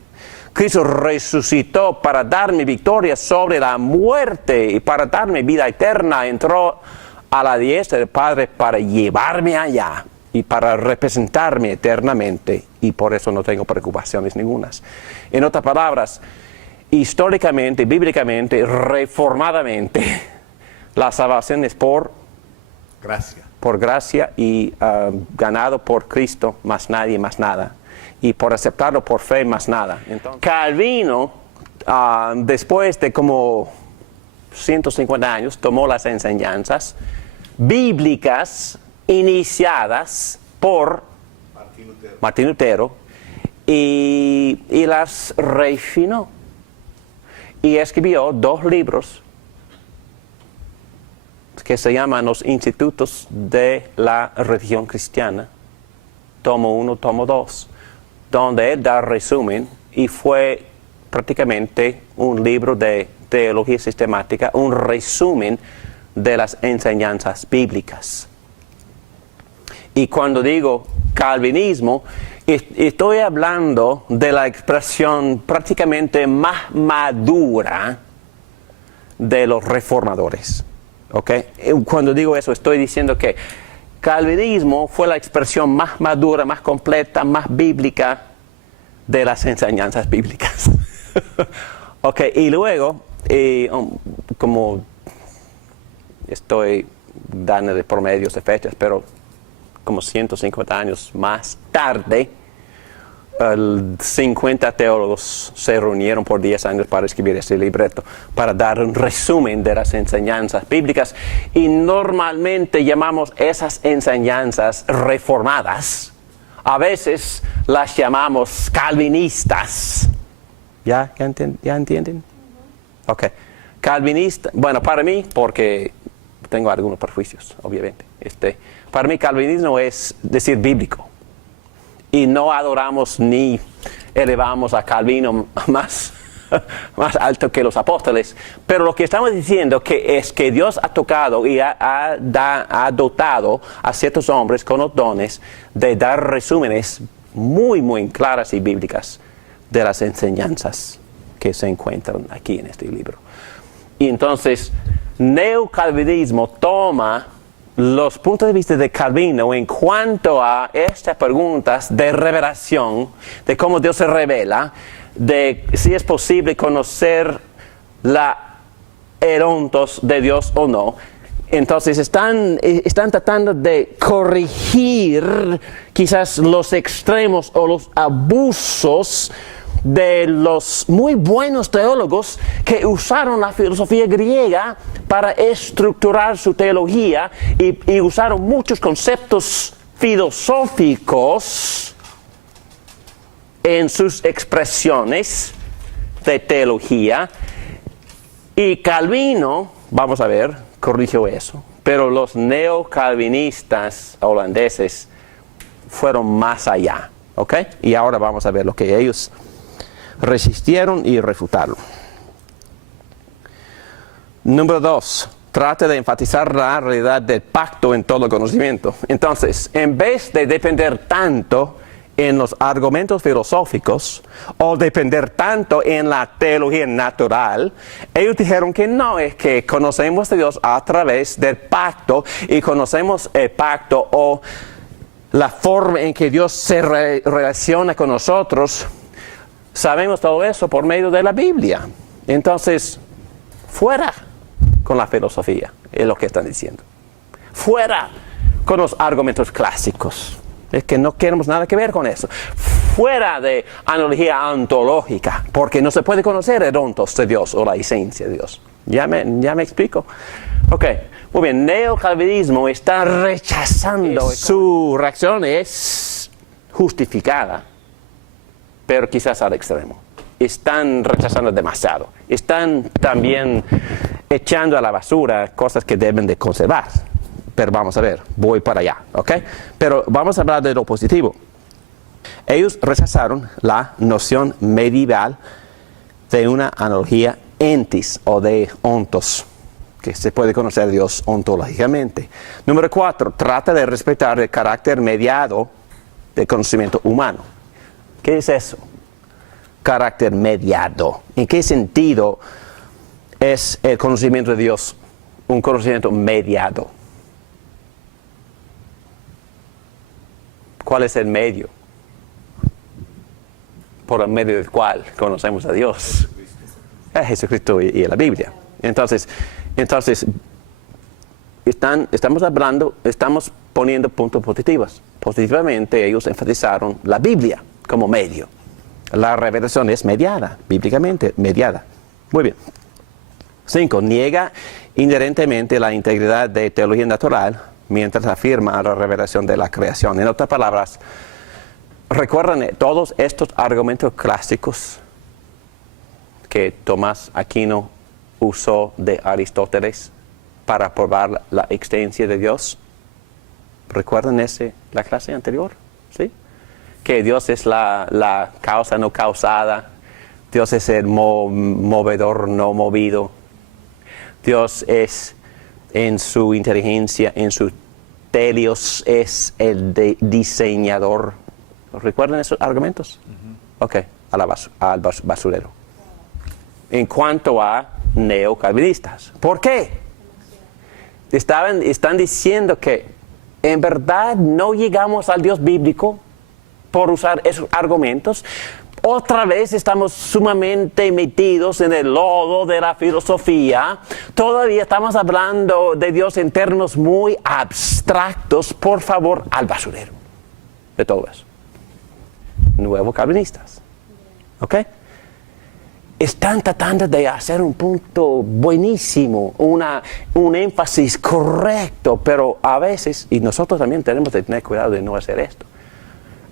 Cristo resucitó para darme victoria sobre la muerte y para darme vida eterna. Entró a la diestra del Padre para llevarme allá y para representarme eternamente, y por eso no tengo preocupaciones ningunas. En otras palabras, históricamente, bíblicamente, reformadamente, la salvación es por gracia y ganado por Cristo, más nadie, más nada. Y por aceptarlo por fe, más nada. Entonces, Calvino, después de como 150 años, tomó las enseñanzas bíblicas iniciadas por Martín Lutero y las refinó. Y escribió 2 libros que se llaman los Institutos de la Religión Cristiana, tomo 1, tomo 2, donde él da resumen, y fue prácticamente un libro de teología sistemática, un resumen de las enseñanzas bíblicas. Y cuando digo calvinismo, estoy hablando de la expresión prácticamente más madura de los reformadores. ¿Okay? Cuando digo eso, estoy diciendo que calvinismo fue la expresión más madura, más completa, más bíblica de las enseñanzas bíblicas. Okay, y luego, como estoy dando de promedios de fechas, pero como 150 años más tarde, 50 teólogos se reunieron por 10 años para escribir este libreto, para dar un resumen de las enseñanzas bíblicas, y normalmente llamamos esas enseñanzas reformadas. A veces las llamamos calvinistas. ¿Ya entienden? Ok. Calvinista, bueno, para mí, porque tengo algunos prejuicios, obviamente. Para mí calvinismo es decir bíblico. Y no adoramos ni elevamos a Calvino más alto que los apóstoles. Pero lo que estamos diciendo es que Dios ha tocado y ha dotado a ciertos hombres con los dones de dar resúmenes muy, muy claras y bíblicas de las enseñanzas que se encuentran aquí en este libro. Y entonces, neocalvinismo toma los puntos de vista de Calvino en cuanto a estas preguntas de revelación, de cómo Dios se revela, de si es posible conocer la erontos de Dios o no. Entonces están tratando de corregir quizás los extremos o los abusos de los muy buenos teólogos que usaron la filosofía griega para estructurar su teología y usaron muchos conceptos filosóficos en sus expresiones de teología. Y Calvino, vamos a ver, corrigió eso. Pero los neocalvinistas holandeses fueron más allá. ¿Ok? Y ahora vamos a ver lo que ellos resistieron y refutaron. Número 2. Trata de enfatizar la realidad del pacto en todo conocimiento. Entonces, en vez de depender tanto en los argumentos filosóficos o depender tanto en la teología natural, ellos dijeron que no, es que conocemos a Dios a través del pacto y conocemos el pacto o la forma en que Dios se relaciona con nosotros. Sabemos todo eso por medio de la Biblia. Entonces, fuera con la filosofía, es lo que están diciendo. Fuera con los argumentos clásicos. Es que no queremos nada que ver con eso. Fuera de analogía ontológica, porque no se puede conocer el ontos de Dios o la esencia de Dios. ¿Ya me explico? Ok, muy bien. Neocalvinismo está rechazando. Su reacción es justificada, pero quizás al extremo. Están rechazando demasiado. Están también echando a la basura cosas que deben de conservar. Pero vamos a ver, voy para allá, ¿ok? Pero vamos a hablar de lo positivo. Ellos rechazaron la noción medieval de una analogía entis o de ontos, que se puede conocer a Dios ontológicamente. Número 4, trata de respetar el carácter mediado del conocimiento humano. ¿Qué es eso? Carácter mediado. ¿En qué sentido es el conocimiento de Dios un conocimiento mediado? ¿Cuál es el medio? Por el medio del cual conocemos a Dios. Jesucristo y la Biblia. Entonces estamos poniendo puntos positivos. Positivamente ellos enfatizaron la Biblia como medio. La revelación es mediada, bíblicamente mediada. Muy bien. 5. Niega inherentemente la integridad de teología natural mientras afirma la revelación de la creación. En otras palabras, recuerdan todos estos argumentos clásicos que Tomás Aquino usó de Aristóteles para probar la existencia de Dios. ¿Recuerdan la clase anterior? ¿Sí? Que Dios es la causa no causada. Dios es el movedor no movido. Dios es en su inteligencia, en su telios, es el diseñador. ¿Recuerdan esos argumentos? Ok, al basurero. En cuanto a neocalvinistas. ¿Por qué? Están diciendo que en verdad no llegamos al Dios bíblico por usar esos argumentos. Otra vez estamos sumamente metidos en el lodo de la filosofía. Todavía estamos hablando de Dios en términos muy abstractos. Por favor, al basurero de todo eso. Nuevos calvinistas. ¿Ok? Están tratando de hacer un punto buenísimo, un énfasis correcto, pero a veces, y nosotros también tenemos que tener cuidado de no hacer esto,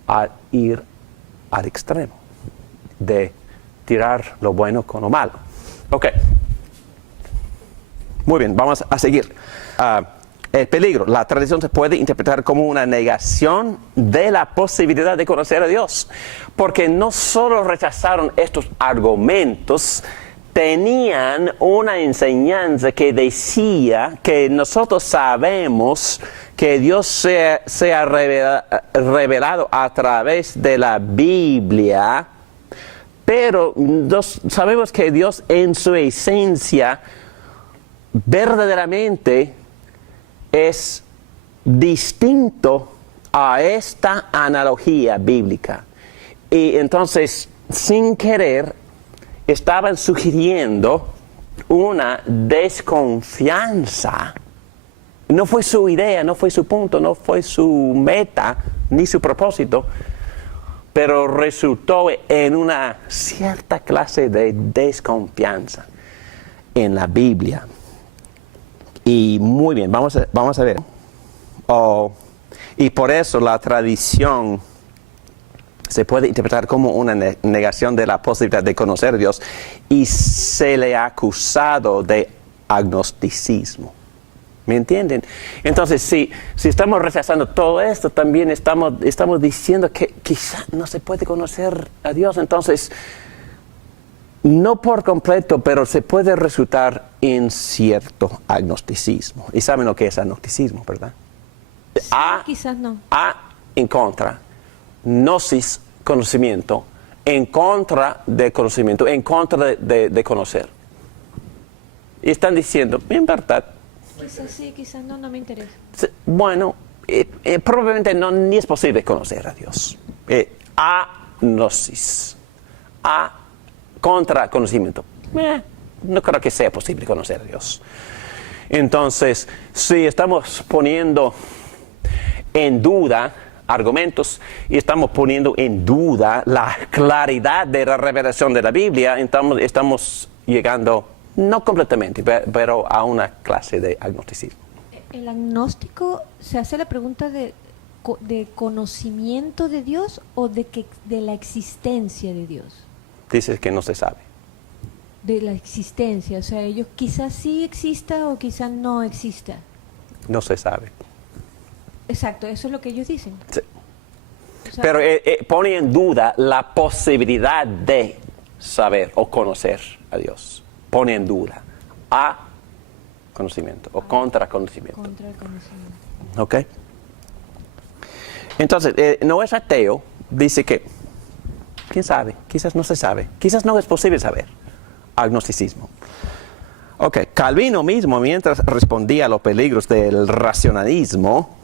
a ir al extremo, de tirar lo bueno con lo malo. Ok. Muy bien, vamos a seguir. El peligro. La tradición se puede interpretar como una negación de la posibilidad de conocer a Dios. Porque no solo rechazaron estos argumentos, tenían una enseñanza que decía que nosotros sabemos que Dios se ha revelado a través de la Biblia, pero sabemos que Dios en su esencia verdaderamente es distinto a esta analogía bíblica. Y entonces, sin querer, estaban sugiriendo una desconfianza. No fue su idea, no fue su punto, no fue su meta, ni su propósito, pero resultó en una cierta clase de desconfianza en la Biblia. Y muy bien, vamos a ver. Y por eso la tradición se puede interpretar como una negación de la posibilidad de conocer a Dios, y se le ha acusado de agnosticismo. ¿Me entienden? Entonces, si estamos rechazando todo esto, también estamos diciendo que quizá no se puede conocer a Dios. Entonces, no por completo, pero se puede resultar en cierto agnosticismo. Y saben lo que es agnosticismo, ¿verdad? Sí, quizás no. En contra, gnosis, conocimiento, en contra de conocimiento, en contra de conocer. Y están diciendo, en verdad, Quizás sí, quizás no me interesa. bueno, probablemente ni es posible conocer a Dios. Agnosis, contra conocimiento. No creo que sea posible conocer a Dios. Entonces, si estamos poniendo en duda argumentos y estamos poniendo en duda la claridad de la revelación de la Biblia, entonces estamos llegando, no completamente, pero a una clase de agnosticismo. El agnóstico se hace la pregunta de conocimiento de Dios o de la existencia de Dios. Dices que no se sabe. De la existencia, o sea, ellos quizás sí exista o quizás no exista. No se sabe. Exacto, eso es lo que ellos dicen. Sí. O sea, Pero pone en duda la posibilidad de saber o conocer a Dios. Pone en duda a conocimiento o contra conocimiento. contra el conocimiento. ¿Ok? Entonces, no es ateo, dice que, ¿quién sabe? Quizás no se sabe, quizás no es posible saber. Agnosticismo. Ok, Calvino mismo, mientras respondía a los peligros del racionalismo,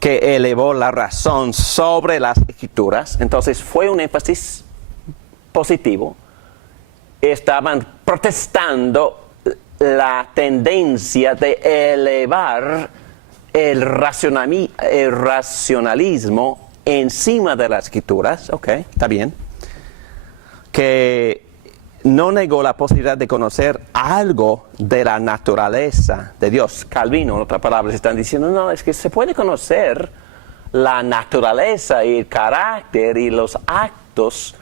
que elevó la razón sobre las escrituras, entonces fue un énfasis positivo. Estaban protestando la tendencia de elevar el racionalismo encima de las escrituras. Ok, está bien. Que no negó la posibilidad de conocer algo de la naturaleza de Dios. Calvino, en otras palabras, están diciendo, no, es que se puede conocer la naturaleza y el carácter y los actos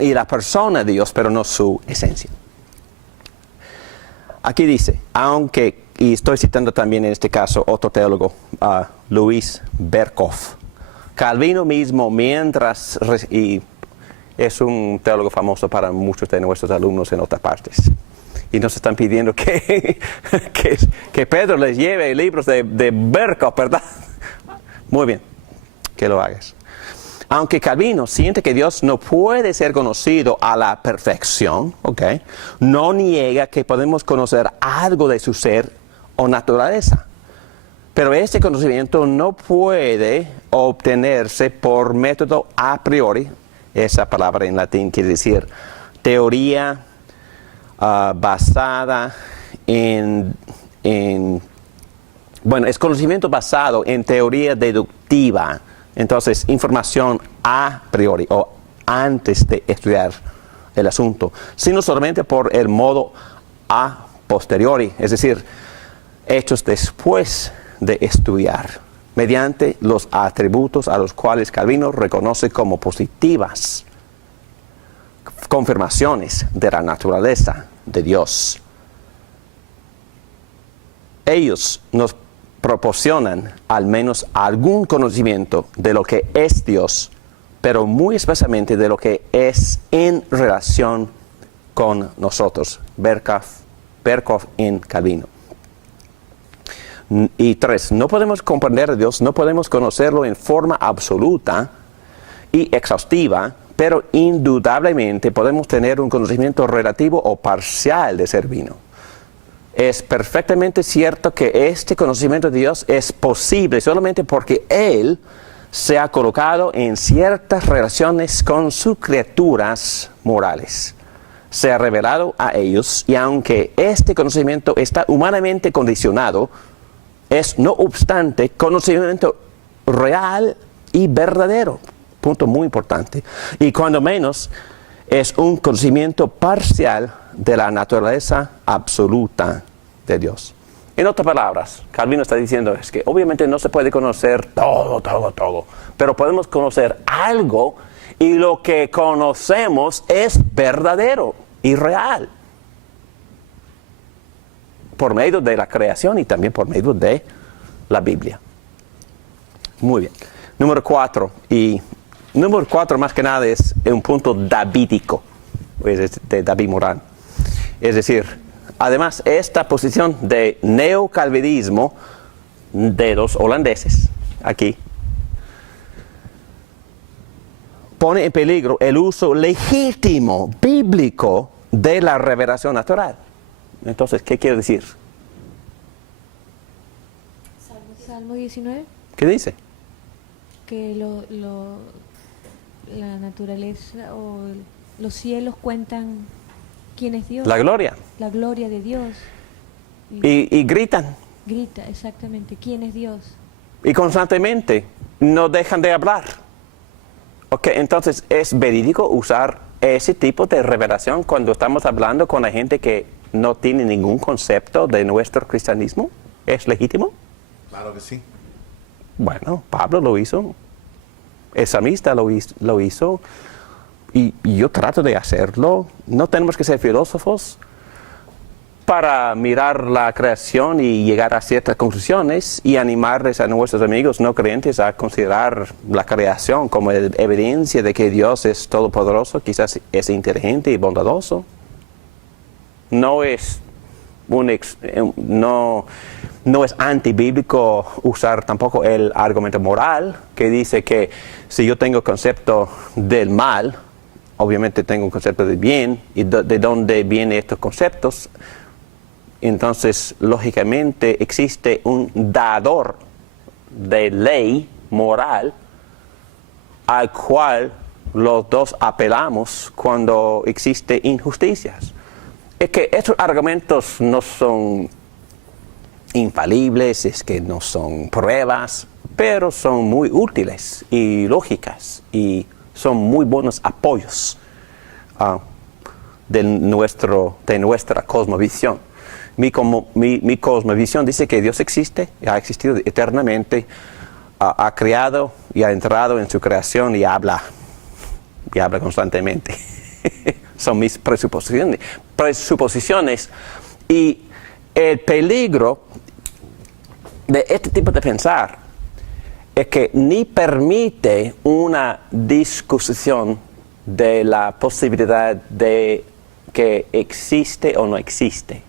y la persona de Dios, pero no su esencia. Aquí dice, aunque, y estoy citando también en este caso otro teólogo, Luis Berkhoff. Calvino mismo, mientras, y es un teólogo famoso para muchos de nuestros alumnos en otras partes. Y nos están pidiendo que Pedro les lleve libros de Berkhoff, ¿verdad? Muy bien, que lo hagas. Aunque Calvino siente que Dios no puede ser conocido a la perfección, ¿okay? No niega que podemos conocer algo de su ser o naturaleza. Pero este conocimiento no puede obtenerse por método a priori. Esa palabra en latín quiere decir teoría basada bueno, es conocimiento basado en teoría deductiva. Entonces, información a priori o antes de estudiar el asunto, sino solamente por el modo a posteriori, es decir, hechos después de estudiar, mediante los atributos a los cuales Calvino reconoce como positivas confirmaciones de la naturaleza de Dios. Ellos nos proporcionan al menos algún conocimiento de lo que es Dios, pero muy especialmente de lo que es en relación con nosotros. Berkhoff en Calvino. Y 3, no podemos comprender a Dios, no podemos conocerlo en forma absoluta y exhaustiva, pero indudablemente podemos tener un conocimiento relativo o parcial de ser divino. Es perfectamente cierto que este conocimiento de Dios es posible solamente porque Él se ha colocado en ciertas relaciones con sus criaturas morales. se ha revelado a ellos, y aunque este conocimiento está humanamente condicionado, es no obstante conocimiento real y verdadero. Punto muy importante. Y cuando menos es un conocimiento parcial de la naturaleza absoluta de Dios. En otras palabras, Calvino está diciendo es que obviamente no se puede conocer todo, pero podemos conocer algo, y lo que conocemos es verdadero y real. Por medio de la creación y también por medio de la Biblia. Muy bien. Número 4. Y número 4 más que nada es un punto davídico, es de David Morán. Es decir, además esta posición de neocalvinismo de los holandeses, aquí, pone en peligro el uso legítimo, bíblico, de la revelación natural. Entonces, ¿qué quiere decir? Salmo 19. ¿Qué dice? Que la naturaleza o los cielos cuentan quién es Dios. La gloria. La gloria de Dios. Y gritan. Grita, exactamente, quién es Dios. Y constantemente no dejan de hablar. Ok, entonces es verídico usar ese tipo de revelación cuando estamos hablando con la gente que no tiene ningún concepto de nuestro cristianismo. ¿Es legítimo? Claro que sí. Bueno, Pablo lo hizo. El salmista lo hizo. Y yo trato de hacerlo. No tenemos que ser filósofos para mirar la creación y llegar a ciertas conclusiones y animarles a nuestros amigos no creyentes a considerar la creación como evidencia de que Dios es todopoderoso, quizás es inteligente y bondadoso. No es no es antibíblico usar tampoco el argumento moral que dice que si yo tengo concepto del mal, obviamente tengo un concepto del bien, y de dónde vienen estos conceptos. Entonces, lógicamente, existe un dador de ley moral al cual los dos apelamos cuando existen injusticias. Es que estos argumentos no son infalibles, es que no son pruebas, pero son muy útiles y lógicas y son muy buenos apoyos de nuestra cosmovisión. Mi cosmovisión dice que Dios existe, ha existido eternamente, ha creado y ha entrado en su creación y habla constantemente. Son mis presuposiciones. Y el peligro de este tipo de pensar es que ni permite una discusión de la posibilidad de que existe o no existe.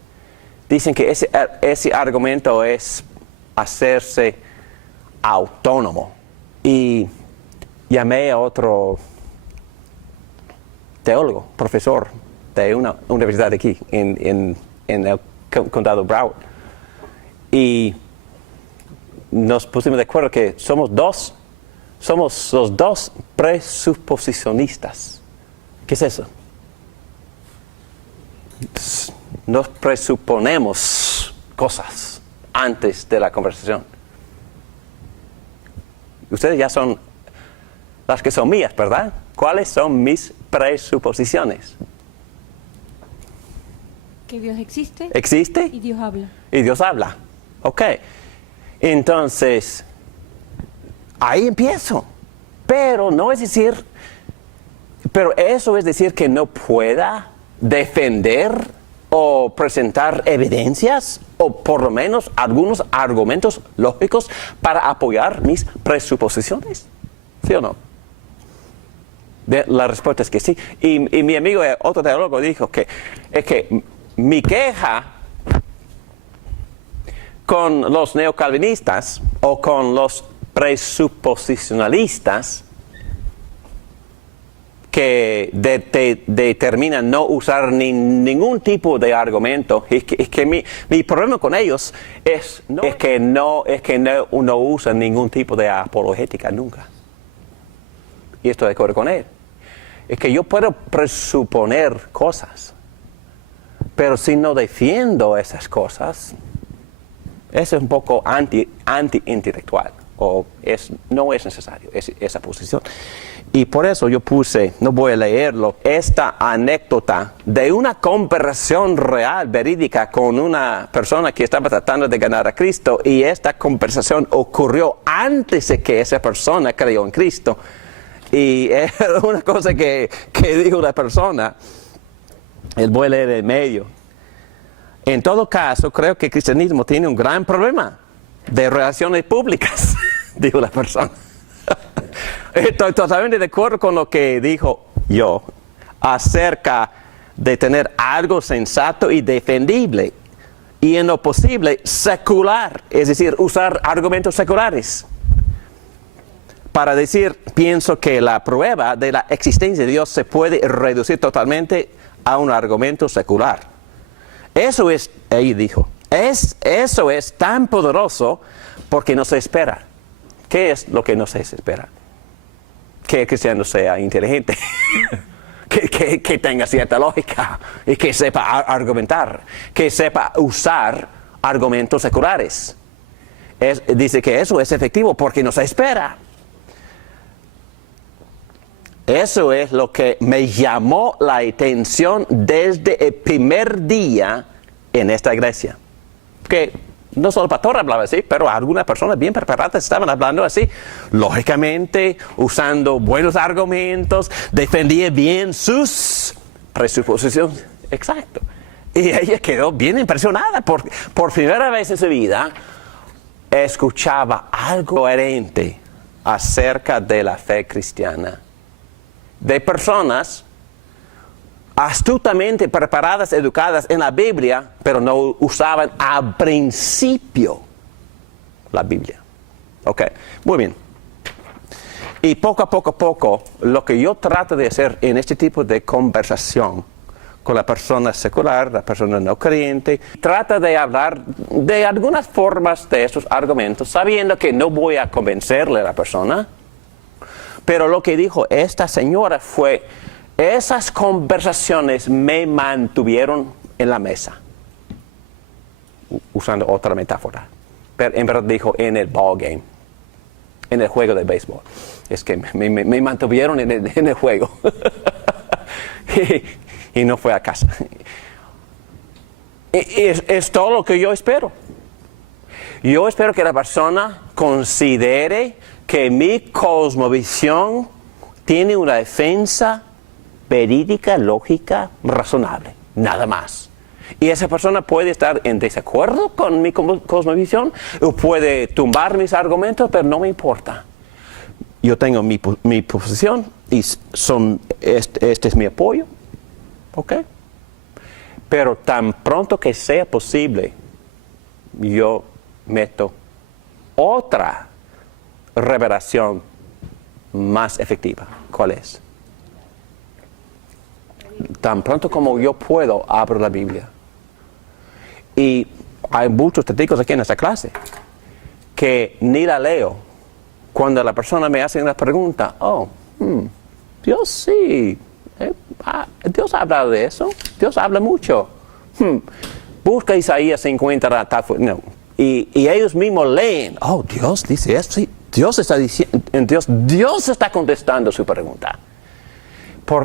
Dicen que ese argumento es hacerse autónomo. Y llamé a otro teólogo, profesor de una universidad aquí en el condado Broward. Y nos pusimos de acuerdo que somos los dos presuposicionistas. ¿Qué es eso? Nos presuponemos cosas antes de la conversación. Ustedes ya son las que son mías, ¿verdad? ¿Cuáles son mis presuposiciones? Que Dios existe. ¿Existe? Y Dios habla. Y Dios habla. Ok. Entonces, ahí empiezo. Pero eso es decir que no pueda defender o presentar evidencias o por lo menos algunos argumentos lógicos para apoyar mis presuposiciones. ¿Sí o no? La respuesta es que sí. Y mi amigo, otro teólogo, dijo que es que mi queja con los neocalvinistas o con los presuposicionalistas que determinan no usar ningún tipo de argumento, es que mi problema con ellos es que no usan ningún tipo de apologética nunca. Y estoy de acuerdo con él. es que yo puedo presuponer cosas, pero si no defiendo esas cosas, eso es un poco anti-intelectual, o no es necesario esa posición. Y por eso yo puse, no voy a leerlo, esta anécdota de una conversación real, verídica, con una persona que estaba tratando de ganar a Cristo, y esta conversación ocurrió antes de que esa persona creyó en Cristo. Y era una cosa que dijo la persona, voy a leer en medio. En todo caso, creo que el cristianismo tiene un gran problema de relaciones públicas, dijo la persona. Estoy totalmente de acuerdo con lo que dijo yo acerca de tener algo sensato y defendible, y en lo posible secular, es decir, usar argumentos seculares para decir, pienso que la prueba de la existencia de Dios se puede reducir totalmente a un argumento secular. Eso es, ella dijo, eso es tan poderoso porque no se espera. ¿Qué es lo que no se espera? Que el cristiano sea inteligente, que tenga cierta lógica y que sepa argumentar, que sepa usar argumentos seculares. Dice que eso es efectivo porque no se espera. Eso es lo que me llamó la atención desde el primer día en esta iglesia. Que no solo el pastor hablaba así, pero algunas personas bien preparadas estaban hablando así. Lógicamente, usando buenos argumentos, defendía bien sus presuposiciones. Exacto. Y ella quedó bien impresionada porque por primera vez en su vida escuchaba algo coherente acerca de la fe cristiana. De personas astutamente preparadas, educadas en la Biblia, pero no usaban al principio la Biblia. Ok, muy bien. Y poco a poco, lo que yo trato de hacer en este tipo de conversación con la persona secular, la persona no creyente, trata de hablar de algunas formas de esos argumentos, sabiendo que no voy a convencerle a la persona. Pero lo que dijo esta señora fue, esas conversaciones me mantuvieron en la mesa. Usando otra metáfora. Pero en verdad dijo en el ball game. En el juego de béisbol. Es que me mantuvieron en el juego. y no fue a casa. Es todo lo que yo espero. Yo espero que la persona considere que mi cosmovisión tiene una defensa verídica, lógica, razonable, nada más. Y esa persona puede estar en desacuerdo con mi cosmovisión, o puede tumbar mis argumentos, pero no me importa. Yo tengo mi posición y este es mi apoyo, ¿ok? Pero tan pronto que sea posible, yo meto otra revelación más efectiva. ¿Cuál es? Tan pronto como yo puedo, abro la Biblia. Y hay muchos testigos aquí en esta clase que ni la leo. Cuando la persona me hace una pregunta, Dios sí, Dios ha hablado de eso, Dios habla mucho. Busca Isaías 50, no. Y ellos mismos leen, Dios dice esto, sí. Dios está diciendo, Dios está contestando su pregunta.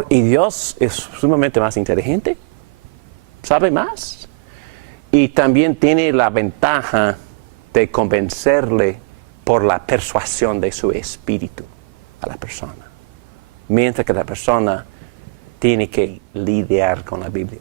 Y Dios es sumamente más inteligente, sabe más. Y también tiene la ventaja de convencerle por la persuasión de su espíritu a la persona. Mientras que la persona tiene que lidiar con la Biblia.